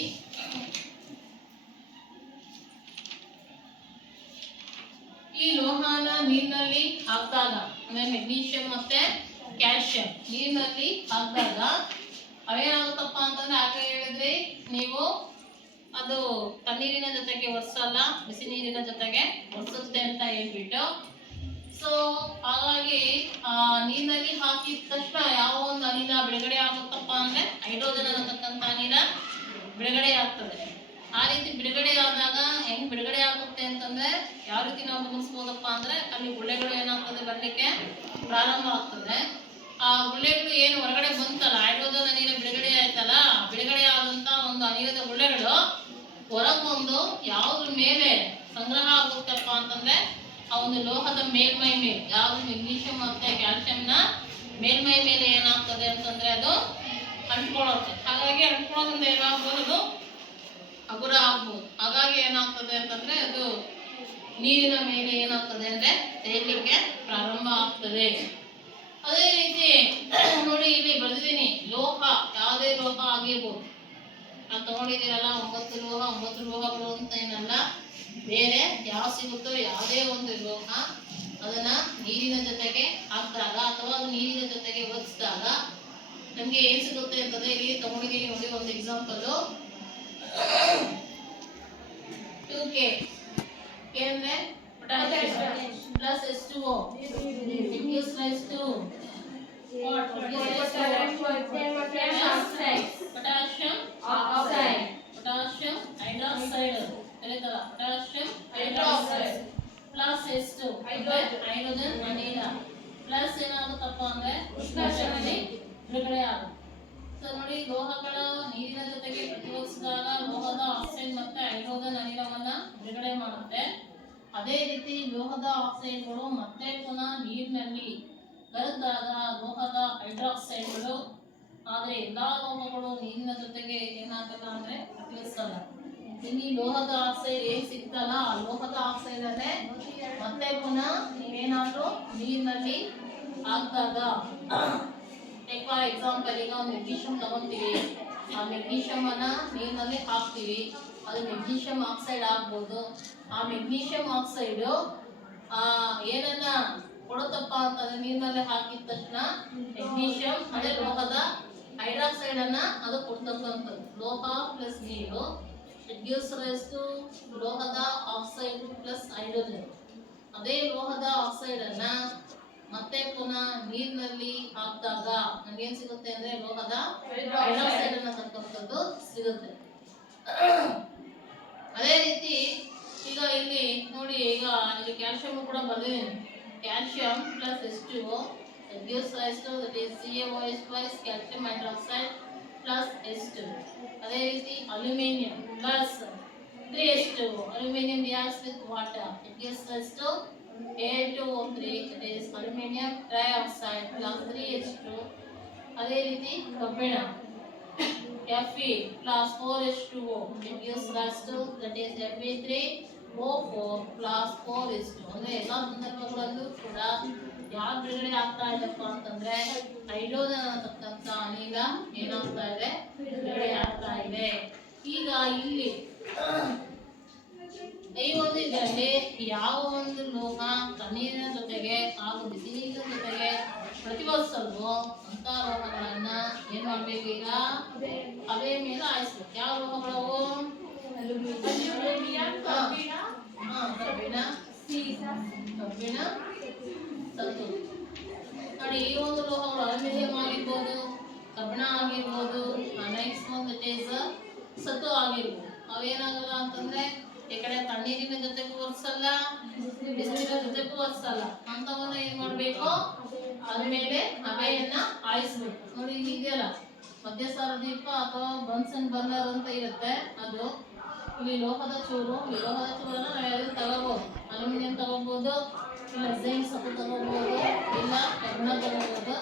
ಈ ಲೋಹನ ನೀರಿನಲ್ಲಿ ಹಾಕಿದಾಗ ಅಂದ್ರೆ ಮೆಗ್ನೀಷಿಯಂ ಮತ್ತೆ ಕ್ಯಾಲ್ಸಿಯಂ ನೀರಿನಲ್ಲಿ ಹಾಕಿದಾಗ ಅವೇನಾಗುತ್ತಪ್ಪ ಅಂತಂದ್ರೆ ಆಗ ಹೇಳಿದ್ರಿ ನೀವು ಅದು ತಣ್ಣೀರಿನ ಜೊತೆಗೆ ಒರೆಸಲ್ಲ, ಬಿಸಿ ನೀರಿನ ಜೊತೆಗೆ ಒರೆಸುತ್ತೆ ಅಂತ ಹೇಳ್ಬಿಟ್ಟು. ಸೊ ಹಾಗಾಗಿ ನೀರಿನಲ್ಲಿ ಹಾಕಿದ ತಕ್ಷಣ ಯಾವ ಒಂದು ಅನಿಲ ಬಿಡುಗಡೆ ಆಗುತ್ತಪ್ಪ ಅಂದ್ರೆ ಹೈಡ್ರೋಜನ್ ಅನ್ನತಕ್ಕಂಥ ಅನಿಲ ಬಿಡುಗಡೆ ಆಗ್ತದೆ. ಆ ರೀತಿ ಬಿಡುಗಡೆ ಆದಾಗ ಹೆಂಗ್ ಬಿಡುಗಡೆ ಆಗುತ್ತೆ ಅಂತಂದ್ರೆ ಯಾವ ರೀತಿ ನಾವು ಗಮನಿಸ್ಬೋದಪ್ಪ ಅಂದ್ರೆ ಅಲ್ಲಿ ಗುಳ್ಳೆಗಳು ಏನಾಗ್ತದೆ ಬರ್ಲಿಕ್ಕೆ ಪ್ರಾರಂಭ ಆಗ್ತದೆ. ಆ ಗುಳ್ಳೆಗಳು ಏನು ಹೊರಗಡೆ ಬಂತಲ್ಲ, ಹೈಡ್ರೋಜನ್ ಅನಿಲ ಬಿಡುಗಡೆ ಆಯ್ತಲ್ಲ, ಬಿಡುಗಡೆ ಆದಂತ ಒಂದು ಅನಿಲದ ಗುಳ್ಳೆಗಳು ಹೊರಗೆ ಬಂದು ಯಾವ್ದ್ರ ಮೇಲೆ ಸಂಗ್ರಹ ಆಗುತ್ತಪ್ಪ ಅಂತಂದ್ರೆ ಆ ಒಂದು ಲೋಹದ ಮೇಲ್ಮೈ ಮೇಲೆ, ಯಾವ್ದು ಮೆಗ್ನೀಷಿಯಂ ಮತ್ತೆ ಕ್ಯಾಲ್ಸಿಯಂನ ಮೇಲ್ಮೈ ಮೇಲೆ ಏನಾಗ್ತದೆ ಅಂತಂದ್ರೆ ಅದು ಅಂಟ್ಕೊಳ್ಳುತ್ತೆ. ಹಾಗಾಗಿ ಅಂಟ್ಕೊಳ್ಳೋದ್ರಿಂದ ಏನಾಗ್ಬೋದು, ಹಗುರ ಆಗ್ಬೋದು. ಹಾಗಾಗಿ ಏನಾಗ್ತದೆ ಅಂತಂದ್ರೆ ಅದು ನೀರಿನ ಮೇಲೆ ಏನಾಗ್ತದೆ ಅಂದ್ರೆ ತೇಲಿಕ್ಕೆ ಪ್ರಾರಂಭ ಆಗ್ತದೆ. ಅದೇ ರೀತಿ ನೋಡಿ ಇಲ್ಲಿ ಬರೆದಿದ್ದೀನಿ, ಲೋಹ ಯಾವುದೇ ಲೋಹ ಆಗಿರ್ಬೋದು. ನಾವು ತಗೊಂಡಿದ್ದೀರಲ್ಲ 9 ಲೋಹ, 9 ಲೋಹಗಳು ಅಂತ ಏನಲ್ಲ, ಬೇರೆ ಯಾವ ಸಿಗುತ್ತೋ ಯಾವುದೇ ಒಂದು ಲೋಹ ಅದನ್ನ ನೀರಿನ ಜೊತೆಗೆ ಹಾಕಿದಾಗ ಅಥವಾ ಅದು ನೀರಿನ ಜೊತೆಗೆ ಒರೆಸಿದಾಗ ನಮ್ಗೆ ಏನ್ ಸಿಗುತ್ತೆ ಅಂತಂದ್ರೆ ಇಲ್ಲಿ ತಗೊಂಡಿದ್ದೀನಿ ನೋಡಿ ಒಂದು ಎಕ್ಸಾಂಪಲ್ 2K ಅಂದ್ರೆ potassium plus H2O, it gives rise to what? Potassium oxide, potassium hydroxide, ಕರೀತಾರ potassium hydroxide plus H2 hydrogen ಅನಿಲ ಪ್ಲಸ್ ಏನಾಗುತ್ತಪ್ಪ ಅಂದ್ರೆ ಉಷ್ಣಶಕ್ತಿ ಬಿಡುಗಡೆ ಆಗುತ್ತೆ. ಸೊ ನೋಡಿ, ಲೋಹಗಳು ನೀರಿನ ಜೊತೆಗೆ ಪ್ರತಿರೋಧಿಸಿದಾಗ ಲೋಹದ ಆಕ್ಸೈಡ್ ಮತ್ತೆ ಹೈಡ್ರೋಜನ್ ಅನಿಲವನ್ನ ಬಿಡುಗಡೆ ಮಾಡುತ್ತೆ. ಅದೇ ರೀತಿ ಲೋಹದ ಆಕ್ಸೈಡ್ಗಳು ಮತ್ತೆ ಪುನಃ ನೀರಿನಲ್ಲಿ ಕರಗಿದಾಗ ಲೋಹದ ಹೈಡ್ರಾಕ್ಸೈಡ್ಗಳು, ಆದರೆ ಎಲ್ಲಾ ಲೋಹಗಳು ನೀರಿನ ಜೊತೆಗೆ ಏನಾಗಲ್ಲ ಅಂದ್ರೆ ಪ್ರತಿರೋಧಿಸಲ್ಲ. ಇಲ್ಲಿ ಲೋಹದ ಆಕ್ಸೈಡ್ ಏನ್ ಸಿಗ್ತಲ್ಲ, ಆ ಲೋಹದ ಆಕ್ಸೈಡ್ ಅಲ್ಲೇ ಮತ್ತೆ ಪುನಃ ನೀವೇನಾದ್ರೂ ನೀರಿನಲ್ಲಿ ಹಾಕಿದಾಗ, ಫಾರ್ ಎಕ್ಸಾಂಪಲ್ ಈಗ ಒಂದು ಮೆಗ್ನೀಷಿಯಂ ತಗೊಂತೀವಿ, ಆ ಮೆಗ್ನೀಷಿಯಂ ಅನ್ನ ನೀರಿನಲ್ಲಿ ಹಾಕ್ತೀವಿ, ಅದು ಮೆಗ್ನೀಷಿಯಂ ಆಕ್ಸೈಡ್ ಆಗ್ಬೋದು. ಆ ಮೆಗ್ನೀಷಿಯಂ ಆಕ್ಸೈಡ್ ಏನನ್ನ ಕೊಡುತ್ತಪ್ಪ ಅಂತಂದ್ರೆ ನೀರಿನಲ್ಲಿ ಹಾಕಿದ ತಕ್ಷಣ ಮೆಗ್ನೀಷಿಯಂ ಅದೇ ಲೋಹದ ಹೈಡ್ರಾಕ್ಸೈಡ್ ಅನ್ನ ಅದು ಕೊಡ್ತಕ್ಕಂಥದ್ದು. ಲೋಹ ಪ್ಲಸ್ ನೀರು, ಇಟ್ ಗಿವ್ಸ್ ರೈಸ್ ಟು ಲೋಹದ ಆಕ್ಸೈಡ್ ಪ್ಲಸ್ ಹೈಡ್ರೋಜನ್. ಅದೇ ಲೋಹದ ಆಕ್ಸೈಡ್ ಅನ್ನ ಮತ್ತೆ ಪುನಃ ನೀರಿನಲ್ಲಿ ಹಾಕಿದಾಗ ನಮಗೇನ್ ಸಿಗುತ್ತೆ ಅಂದ್ರೆ ಲೋಹದ ಹೈಡ್ರಾಕ್ಸೈಡ್ ಅನ್ನ ತಕ್ಕಂಥದ್ದು ಸಿಗುತ್ತೆ. ಅದೇ ರೀತಿ ಈಗ ಇಲ್ಲಿ ನೋಡಿ, ಈಗ ಇಲ್ಲಿ ಕ್ಯಾಲ್ಸಿಯಂ ಕೂಡ ಬರ್ದಿದ್ದೀನಿ, calcium plus H2O that gives rise to, that is CaOH plus calcium hydroxide plus H2. ಅದೇ ರೀತಿ aluminium plus 3H2O, aluminium reacts with water, it gives rise to Al2O3, that is aluminum trioxide plus 3H2. ಅದೇ ರೀತಿ ಕಬ್ಬಿಣ Fe plus 4H2O, it gives rise to, that is Fe3O4 plus 4H2. ಅಂದ್ರೆ ಎಲ್ಲಾ ಸಂದರ್ಭಗಳಲ್ಲೂ ಕೂಡ ಯಾರು ಬಿಡುಗಡೆ ಆಗ್ತಾ ಇದೆಪ್ಪ ಅಂತಂದ್ರೆ ಹೈಡ್ರೋಜನ್ ಅನ್ನತಕ್ಕಂಥ ಅನಿಲ ಏನಾಗ್ತಾ ಇದೆ, ಬಿಡುಗಡೆ ಆಗ್ತಾ ಇದೆ. ಈಗ ಇಲ್ಲಿ ಈ ಒಂದು ಇದರಲ್ಲಿ ಯಾವ ಒಂದು ಲೋಹ ತಣ್ಣೀರಿನ ಜೊತೆಗೆ ಹಾಗೂ ಬಿಸಿ ನೀರಿನ ಜೊತೆಗೆ ಪ್ರತಿರೋಧಿಸಲ್ವೋ ಅಂತ ಲೋಹಗಳನ್ನ ಏನ್ ಮಾಡ್ಬೇಕು, ಈಗ ಹಬೆ ಮೇಲೆ ಹಾಯಿಸ್ಬೇಕು. ಯಾವ ಲೋಹಗಳವು? ಕಬ್ಬಿಣ, ಸತು. ನೋಡಿ, ಈ ಒಂದು ಲೋಹಗಳು ಅಲ್ಯೂಮಿನಿಯಂ ಆಗಿರ್ಬೋದು, ಕಬ್ಬಿಣ ಆಗಿರ್ಬೋದು, ನೆಕ್ಸ್ಟ್ ಒಂದು ಸತು ಆಗಿರ್ಬೋದು. ಅವೇನಾಗಲ್ಲ ಅಂತಂದ್ರೆ ಈ ಕಡೆ ತಣ್ಣೀರಿನ ಜೊತೆಗೂ ಒರೆಸಲ್ಲ, ಬಿಸಿಲಿನ ಜೊತೆಗೂ ಒರೆಸಲ್ಲ. ಅಂತವನ್ನ ಏನ್ ಮಾಡ್ಬೇಕು, ಅದ್ರ ಮೇಲೆ ಹಬೆಯನ್ನ ಹಾಯಿಸ್ಬೇಕು. ನೋಡಿ, ಇಲ್ಲಿ ಇದೆಯಲ್ಲ ಮಧ್ಯಸಾರ ದೀಪ ಅಥವಾ ಬನ್ಸನ್ ಬರ್ನರ್ ಅಂತ ಇರುತ್ತೆ, ಅದು ಇಲ್ಲಿ ಲೋಹದ ಚೂರು. ಈ ಲೋಹದ ಚೂರನ್ನ ನಾವು ಯಾವ್ದು ತಗೋಬಹುದು, ಅಲ್ಯೂಮಿನಿಯಂ ತಗೋಬಹುದು, ಇಲ್ಲ ಜಿಂಕ್ ಸತು ತಗೋಬಹುದು, ಇಲ್ಲ ಕಬ್ಬಿಣ ತಗೋಬಹುದು.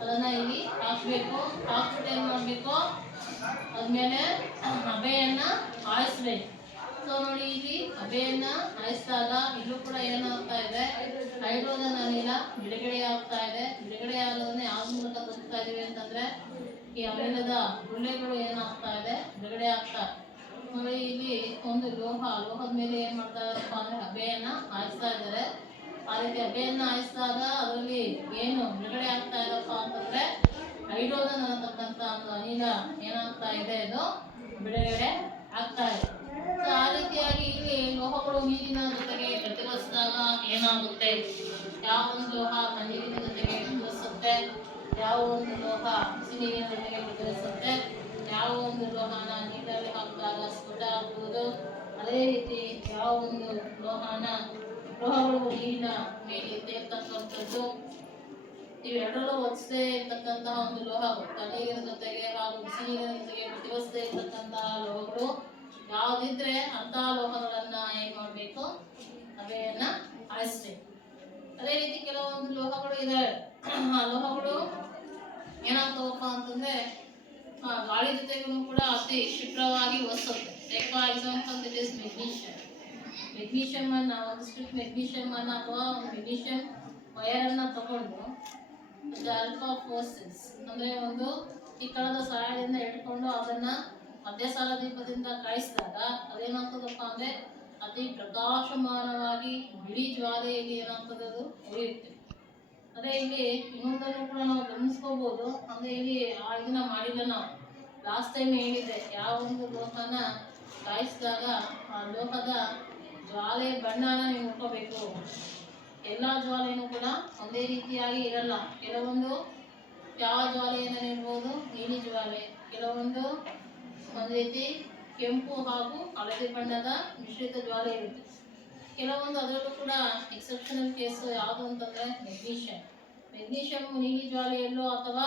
ಅದನ್ನ ಇಲ್ಲಿ ಹಾಕ್ಬೇಕು. ಹಾಕ್ಬಿಟ್ಟು ಏನ್ ಮಾಡ್ಬೇಕು, ಅದ್ಮೇಲೆ ಹಬೆಯನ್ನ ಹಾಯಿಸ್ಬೇಕು. ಸೊ ನೋಡಿ, ಇಲ್ಲಿ ಹಬೆಯನ್ನ ಹಾಯಿಸಿದಾಗ ಇಲ್ಲೂ ಕೂಡ ಏನಾಗ್ತಾ ಇದೆ, ಹೈಡ್ರೋಜನ್ ಅನಿಲ ಬಿಡುಗಡೆ ಆಗ್ತಾ ಇದೆ. ಬಿಡುಗಡೆ ಆಗೋದನ್ನ ಯಾವ ಮೂಲಕ ತೋರಿಸ್ತಾ ಇದೀವಿ ಅಂತಂದ್ರೆ ಈ ಅನಿಲದ ಗುಳ್ಳೆಗಳು ಏನಾಗ್ತಾ ಇದೆ, ಬಿಡುಗಡೆ ಆಗ್ತಾ ಇದೆ. ನೋಡಿ, ಇಲ್ಲಿ ಒಂದು ಲೋಹದ ಮೇಲೆ ಏನ್ ಮಾಡ್ತಾ ಇದಾರಪ್ಪ ಅಂದ್ರೆ ಹಬೆಯನ್ನ ಹಾಯಿಸ್ತಾ ಇದ್ದಾರೆ. ಆ ರೀತಿ ಹಬೆಯನ್ನ ಹಾಯಿಸಿದಾಗ ಅದರಲ್ಲಿ ಏನು ಬಿಡುಗಡೆ ಆಗ್ತಾ ಇದಪ್ಪ ಅಂತಂದ್ರೆ ಹೈಡ್ರೋಜನ್ ಅನ್ನತಕ್ಕಂಥ ಒಂದು ಅನಿಲ ಏನಾಗ್ತಾ ಇದೆ, ಇದು ಬಿಡುಗಡೆ ಆಗ್ತಾ ಇದೆ. So, ಆ ರೀತಿಯಾಗಿ ಇಲ್ಲಿ ಲೋಹಗಳು ನೀರಿನ ಜೊತೆಗೆ ಪ್ರತಿವರ್ತಿಸಿದಾಗ ಏನಾಗುತ್ತೆ, ಯಾವ ಒಂದು ಲೋಹ ನೀರಿನ ಜೊತೆಗೆ ಪ್ರತಿವರ್ತಿಸುತ್ತೆ, ಯಾವ ಒಂದು ಲೋಹ ಬಿಸಿ ನೀರಿನ ಜೊತೆಗೆ ಪ್ರತಿವರ್ತಿಸುತ್ತೆ, ಯಾವ ಒಂದು ಲೋಹನ ನೀರಲ್ಲಿ ಹಾಕಿದಾಗ ಸ್ಫುಟ ಆಗುವುದು, ಅದೇ ರೀತಿ ಯಾವ ಒಂದು ಲೋಹಗಳು ನೀರಿನ ಮೇಲೆ ತೇಲ್ತಕ್ಕಂಥದ್ದು, ಇವೆರಡರಲ್ಲೂ ಒದಿಸದೇ ಇರ್ತಕ್ಕಂತಹ ಒಂದು ಲೋಹಗಳು, ತಣ್ಣೀರಿನ ಜೊತೆಗೆ ಹಾಗೂ ಬಿಸಿ ನೀರಿನ ಜೊತೆಗೆ ಪ್ರತಿವರ್ತಿಸದೇ ಇರ್ತಕ್ಕಂತಹ ಲೋಹಗಳು ಯಾವುದಿದ್ರೆ ಅಂತಹ ಲೋಹಗಳನ್ನ ಏನ್ ಮಾಡಬೇಕು, ಹಬೆಯನ್ನ ಹಾಯಿಸ್ಬೇಕು. ಅದೇ ರೀತಿ ಕೆಲವೊಂದು ಲೋಹಗಳು ಇದೆ, ಆ ಲೋಹಗಳು ಏನಾಗ್ತವಪ್ಪ ಅಂತಂದ್ರೆ ಗಾಳಿ ಜೊತೆಗೂ ಕೂಡ ಅತಿ ಶೀಘ್ರವಾಗಿ ಒದಿಸುತ್ತೆ. Like for example that is magnesium ಅನ್ನ ಒಂದು ಸ್ಟ್ರಿಪ್ ಮೆಗ್ನೀಷಿಯಂ ಅನ್ನ ಅಥವಾ ಒಂದು ಮೆಗ್ನೀಷಿಯಂ ವೈರ್ ಅನ್ನ ತಗೊಂಡು ಅಲ್ಫಾ ಫೋರ್ಸಸ್ ಅಂದ್ರೆ ಒಂದು ಕಿತ್ತಳದ ಸಹಾಯದಿಂದ ಇಟ್ಕೊಂಡು ಅದನ್ನ ಮಧ್ಯಸಾಲ ದೀಪದಿಂದ ಕಾಯಿಸಿದಾಗ ಅದೇನಾಗ್ತದಪ್ಪ ಅಂದ್ರೆ ಅತಿ ಪ್ರಕಾಶಮಾನವಾಗಿ ಬಿಳಿ ಜ್ವಾಲೆಯಲ್ಲಿ ಏನಾಗ್ತದೆ, ಅದು ಉರಿಯುತ್ತೆ. ಅದೇ ಇಲ್ಲಿ ಇನ್ನೊಂದನ್ನು ಕೂಡ ನಾವು ಗಮನಿಸ್ಕೋಬಹುದು. ಅಂದ್ರೆ ಇಲ್ಲಿ ಇದನ್ನ ಮಾಡಿಲ್ಲ, ನಾವು ಲಾಸ್ಟ್ ಟೈಮ್ ಹೇಳಿದ್ದೆ, ಯಾವ ಒಂದು ಲೋಹನ ಕಾಯಿಸಿದಾಗ ಆ ಲೋಹದ ಜ್ವಾಲೆ ಬಣ್ಣನ ನೀವು ನೋಡ್ಕೋಬೇಕು. ಎಲ್ಲ ಜ್ವಾಲೆನೂ ಕೂಡ ಒಂದೇ ರೀತಿಯಾಗಿ ಇರಲ್ಲ. ಕೆಲವೊಂದು ಯಾವ ಜ್ವಾಲೆಯನ್ನು ನೀಡ್ಬೋದು, ನೀಲಿ ಜ್ವಾಲೆ, ಕೆಲವೊಂದು ಒಂದು ರೀತಿ ಕೆಂಪು ಹಾಗೂ ಹಳದಿ ಬಣ್ಣದ ಮಿಶ್ರಿತ ಜ್ವಾಲೆ ಇರುತ್ತೆ. ಕೆಲವೊಂದು ಅದರಲ್ಲೂ ಕೂಡ ಎಕ್ಸೆಪ್ಷನಲ್ ಕೇಸ್ ಯಾವುದು ಅಂತಂದ್ರೆ ಮೆಗ್ನೀಷಿಯಂ ನೀಲಿ ಜ್ವಾಲೆಯಲ್ಲೂ ಅಥವಾ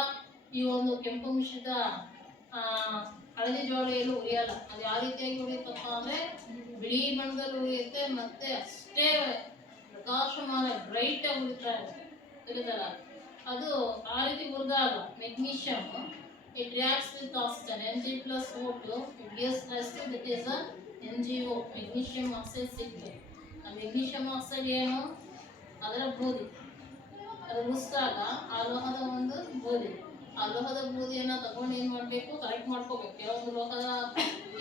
ಈ ಒಂದು ಕೆಂಪು ಮಿಶ್ರಿತ ಹಳದಿ ಜ್ವಾಲೆಯಲ್ಲೂ ಉರಿಯಲ್ಲ. ಅದು ಯಾವ ರೀತಿಯಾಗಿ ಉರಿಯುತ್ತಪ್ಪ ಅಂದ್ರೆ ಬಿಳಿ ಬಣ್ಣದಲ್ಲಿ ಉರಿಯುತ್ತೆ, ಮತ್ತೆ ಅಷ್ಟೇ ಪ್ರಕಾಶಮಾನ ಬ್ರೈಟ್ ಆಗಿ ಉರಿತಾ ಇರುತ್ತಲ್ಲ. ಅದು ಆ ರೀತಿ ಉರಿದಾಗ magnesium it reacts with oxygen Mg+O2, it gives rise to that is a MgO, magnesium oxide ಸಿಗ್ತದೆ. ಆ ಮೆಗ್ನೀಷಿಯಂ ಆಕ್ಸೈಡ್ ಏನು, ಅದರ ಬೂದಿ, ಅದು ಉರಿಸಿದಾಗ ಆ ಲೋಹದ ಒಂದು ಬೂದಿ, ಆ ಲೋಹದ ಬೂದಿಯನ್ನು ತಗೊಂಡು ಏನು ಮಾಡಬೇಕು, ಕಲೆಕ್ಟ್ ಮಾಡ್ಕೋಬೇಕು. ಕೆಲವೊಂದು ಲೋಹದ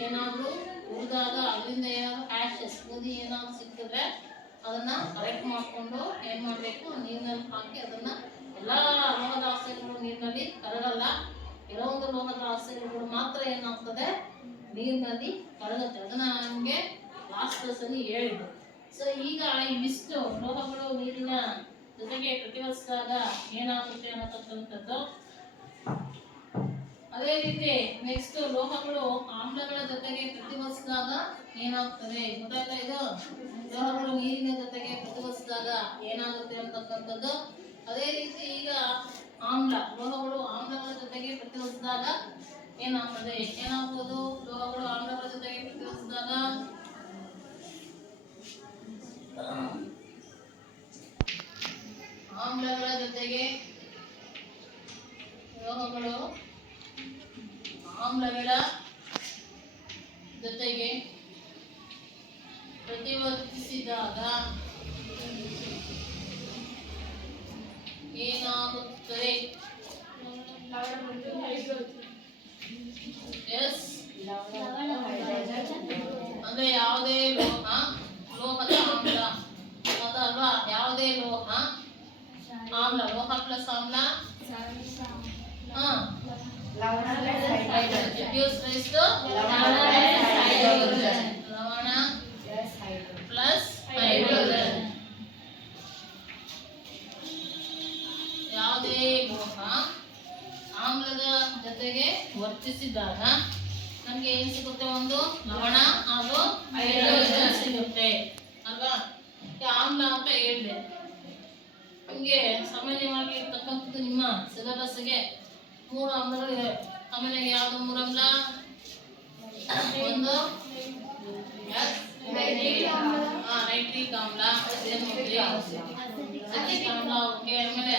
ಏನಾದರೂ ಉರಿದಾಗ ಅದರಿಂದ ಏನಾದರೂ ಆ್ಯಶಸ್ ಬೂದಿ ಏನಾದರೂ ಸಿಕ್ಕಿದ್ರೆ ಅದನ್ನ ಕಲೆಕ್ಟ್ ಮಾಡಿಕೊಂಡು ಏನು ಮಾಡಬೇಕು, ನೀರಿನಲ್ಲಿ ಹಾಕಿ ಅದನ್ನ ಎಲ್ಲ ಲೋಹದ ಆಕ್ಸೈಡ್ಗಳು ನೀರಿನಲ್ಲಿ ಕರಗಲ್ಲ. ಕೆಲವೊಂದು ಲೋಹದ ಆಕ್ಸೈಡ್ಗಳು ಮಾತ್ರ ಏನಾಗ್ತದೆ, ನೀರಿನಲ್ಲಿ ಕರಗುತ್ತೆ. ಅದನ್ನ ನಮಗೆ ಲಾಸ್ಟ್ ಕ್ಲಾಸಲ್ಲಿ ಹೇಳಿದ್ದು. ಸೊ ಈಗ ಇವಿಷ್ಟು ಲೋಹಗಳು ನೀರಿನ ಜೊತೆಗೆ ಪ್ರತಿವರ್ತಿಸಿದಾಗ ಏನಾಗುತ್ತೆ ಅನ್ನತಕ್ಕಂಥದ್ದು. ಅದೇ ರೀತಿ ನೆಕ್ಸ್ಟ್ ಲೋಹಗಳು ಆಮ್ಲಗಳ ಜೊತೆಗೆ ಪ್ರತಿವರ್ತಿಸಿದಾಗ ಏನಾಗ್ತದೆ ಗೊತ್ತಾಯ್ತಾ? ಇದು ಲೋಹಗಳು ನೀರಿನ ಜೊತೆಗೆ ಪ್ರತಿವರ್ತಿಸಿದಾಗ ಏನಾಗುತ್ತೆ ಅಂತಕ್ಕಂಥದ್ದು. ಅದೇ ರೀತಿ ಈಗ ಲೋಹಗಳು ಆಮ್ಲಗಳ ಜೊತೆಗೆ ಪ್ರತಿವರ್ತಿಸಿದಾಗ ಏನಾಗ್ತದೆ, ಏನಾಗ್ಬೋದು, ಲೋಹಗಳು ಆಮ್ಲಗಳ ಜೊತೆಗೆ ಪ್ರತಿವರ್ತಿಸಿದಾಗ ಆಮ್ಲಗಳ ಜೊತೆಗೆ ಲೋಹಗಳು ಆಮ್ಲಗಳ ಜೊತೆಗೆ ಪ್ರತಿವರ್ತಿಸಿದಾಗ ಏನಾಗುತ್ತದೆ? ಎಸ್, ಅಂದ್ರೆ ಯಾವುದೇ ಲೋಹದ ಆಮ್ಲ ಅದಲ್ವಾ, ಯಾವುದೇ ಲೋಹ ಆಮ್ಲ, ಲೋಹ ಪ್ಲಸ್ ಆಮ್ಲ ಲವಣ ಪ್ಲಸ್ ಹೈಡ್ರೋಜನ್. ಯಾವುದೇ ಲೋಹ ಆಮ್ಲದ ಜೊತೆಗೆ ವರ್ತಿಸಿದಾಗ ನಮ್ಗೆ ಏನ್ ಸಿಗುತ್ತೆ? ಒಂದು ಲವಣ ಹಾಗೂ ಹೈಡ್ರೋಜನ್ ಸಿಗುತ್ತೆ ಅಲ್ವಾ? ಆಮ್ಲ ಅಂತ ಹೇಳಿದೆ. ನಿಮಗೆ ಸಾಮಾನ್ಯವಾಗಿ ಇರ್ತಕ್ಕಂಥದ್ದು ನಿಮ್ಮ ಸಿಲೆಬಸ್ಗೆ 3 ಆಮ್ಲಗಳಿವೆ. ಆಮೇಲೆ ಯಾವ್ದು 3 ಆಮ್ಲ? ಒಂದು ನೈಟ್ರಿಕ್ ಆಮ್ಲ, ಅಸಿಟಿಕ್ ಆಮ್ಲ, ಓಕೆ. ಆಮೇಲೆ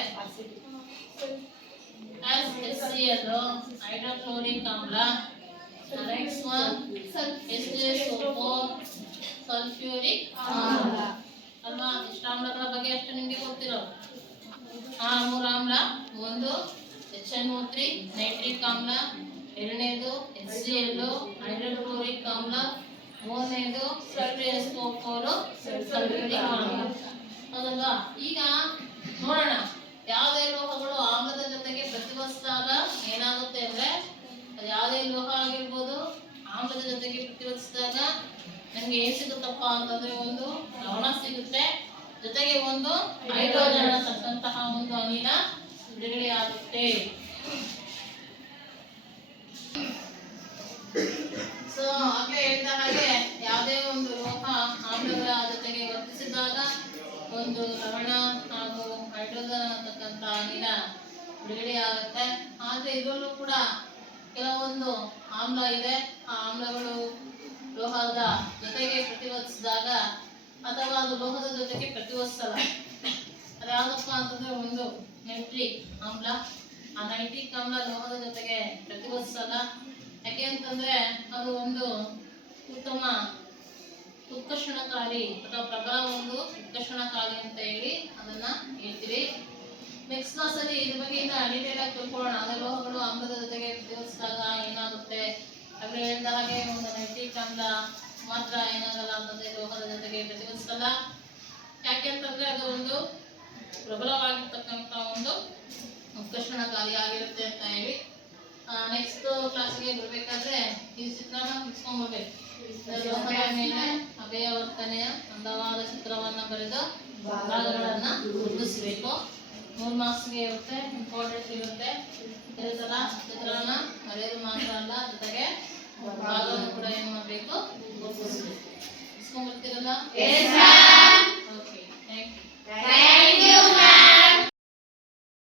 HCl ಹೈಡ್ರೋಕ್ಲೋರಿಕ್ ಆಮ್ಲ, ನೆಕ್ಸ್ಟ್ ಒನ್ H2SO4 ಸಲ್ಫ್ಯೂರಿಕ್ ಆಮ್ಲ ಅಲ್ವಾ? ಇಷ್ಟು ಆಮ್ಲಗಳ ಬಗ್ಗೆ ಅಷ್ಟು ನಿಮಗೆ ಗೊತ್ತಿರೋದು. 3 ಆಮ್ಲ, ಒಂದು HNO3 ನೈಟ್ರಿಕ್ ಆಮ್ಲ, ಎರಡನೇದು HCl ಹೈಡ್ರೋಕ್ಲೋರಿಕ್ ಆಮ್ಲ, ಮೂರನೇದು H2SO4 ಸಲ್ಫ್ಯೂರಿಕ್ ಆಮ್ಲ ಅದಲ್ವಾ? ಈಗ ನೋಡೋಣ, ಯಾವುದೇ ಲೋಹಗಳು ಆಮ್ಲದ ಜೊತೆಗೆ ಪ್ರತಿವರ್ತಿಸಿದಾಗ ಏನಾಗುತ್ತೆ ಅಂದ್ರೆ, ಅದು ಯಾವುದೇ ಲೋಹ ಆಗಿರ್ಬೋದು ಆಮ್ಲದ ಜೊತೆಗೆ ಪ್ರತಿರೋಧಿಸಿದಾಗ ನಮ್ಗೆ ಏನ್ ಸಿಗುತ್ತಪ್ಪ ಅಂತಂದ್ರೆ ಒಂದು ಲವಣ ಸಿಗುತ್ತೆ, ಜೊತೆಗೆ ಒಂದು ಹೈಡ್ರೋಜನ್ ಅಂತಕ್ಕಂತಹ ಒಂದು ಅನಿಲ ಬಿಡುಗಡೆ ಆಗುತ್ತೆ. ಸೊ ಆಗ್ಲೇ ಹೇಳಿದ ಹಾಗೆ ಯಾವುದೇ ಒಂದು ಲೋಹ ಆಮ್ಲಗಳ ಜೊತೆಗೆ ವರ್ತಿಸಿದಾಗ ಒಂದು ಲವಣ ಹಾಗೂ ಹೈಡ್ರೋಜನ್ ಅಂತಕ್ಕಂಥ ಅನಿಲ ಬಿಡುಗಡೆ ಆಗುತ್ತೆ. ಆದ್ರೆ ಇದರಲ್ಲೂ ಕೂಡ ಕೆಲವೊಂದು ಆಮ್ಲ ಇದೆ, ಆ ಆಮ್ಲಗಳು ಲೋಹದ ಜೊತೆಗೆ ಪ್ರತಿವರ್ತಿಸಿದಾಗ ಅಥವಾ ಅದು ಲೋಹದ ಜೊತೆಗೆ ಪ್ರತಿವರ್ತಿಸಲ್ಲ. ಅದ್ಯಾವುದಪ್ಪ ಅಂತಂದ್ರೆ ಒಂದು ನೈಟ್ರಿಕ್ ಆಮ್ಲ. ಆ ನೈಟ್ರಿಕ್ ಆಮ್ಲ ಲೋಹದ ಜೊತೆಗೆ ಪ್ರತಿವರ್ತಿಸಲ್ಲ. ಯಾಕೆ ಅಂತಂದ್ರೆ ಅದು ಒಂದು ಉತ್ತಮ ಉತ್ಕರ್ಷಣಕಾರಿ ಅಥವಾ ಪ್ರಬಲ ಒಂದು ಉತ್ಕರ್ಷಣಕಾರಿ ಅಂತ ಹೇಳಿ ಅದನ್ನ ಹೇಳ್ತೀವಿ. ನೆಕ್ಸ್ಟ್ ಕ್ಲಾಸ್ ಅಲ್ಲಿ ಇದ್ರ ಬಗ್ಗೆ ಇನ್ನ ಡೀಟೇಲ್ ಆಗಿ ತಿಳ್ಕೊಳ್ಳೋಣ. ಅದೇ ಲೋಹಗಳು ಆಮ್ಲದ ಜೊತೆಗೆ ಪ್ರತಿವರ್ತಿಸಿದಾಗ ಏನಾಗುತ್ತೆ, ಆಗ್ಲೇ ಹೇಳಿದ ಹಾಗೆ ಒಂದು ನೈಟ್ರಿಕ್ ಆಮ್ಲ ಮಾತ್ರ ಏನಾಗಲ್ಲ ಅಂತಂದ್ರೆ ಲೋಹದ ಜೊತೆಗೆ ಪ್ರತಿವರ್ತಿಸಲ್ಲ. ಯಾಕೆ ಅಂತಂದ್ರೆ ಅದು ಒಂದು ಪ್ರಬಲವಾಗಿರ್ತಕ್ಕಂಥ ಒಂದು ಉತ್ಕರ್ಷಣಕಾರಿಯಾಗಿರುತ್ತೆ ಅಂತ ಹೇಳಿ. ನೆಕ್ಸ್ಟ್ ಕ್ಲಾಸ್ಗೆ ಬರ್ಬೇಕಾದ್ರೆ ಈ ಚಿತ್ರನ ಬಿಡಿಸ್ಕೊಂಡ್ಬರ್ಬೇಕು. ಲೋಹದ ಮೇಲೆ ಅಭಯವರ್ತನೆಯ ಅಂದವಾದ ಚಿತ್ರವನ್ನ ಬರೆದು ಭಾಗಗಳನ್ನ ಗುರುತಿಸಬೇಕು. 3 ಮಾರ್ಕ್ಸ್ಗೆ ಇರುತ್ತೆ, ಇಂಪಾರ್ಟೆಂಟ್ ಇರುತ್ತೆ. ಇದೇ ತರ ಚಿತ್ರನ ಬರೆಯೋದು ಮಾತ್ರ ಅಲ್ಲ, ಜೊತೆಗೆ ಭಾಗವನ್ನು ಕೂಡ ಏನ್ ಮಾಡ್ಬೇಕು ಗುರುತಿಸ್ಬೇಕು. ಬಿಡಿಸ್ಕೊಂಡ್ಬರ್ತೀರಲ್ಲ? ಓಕೆ.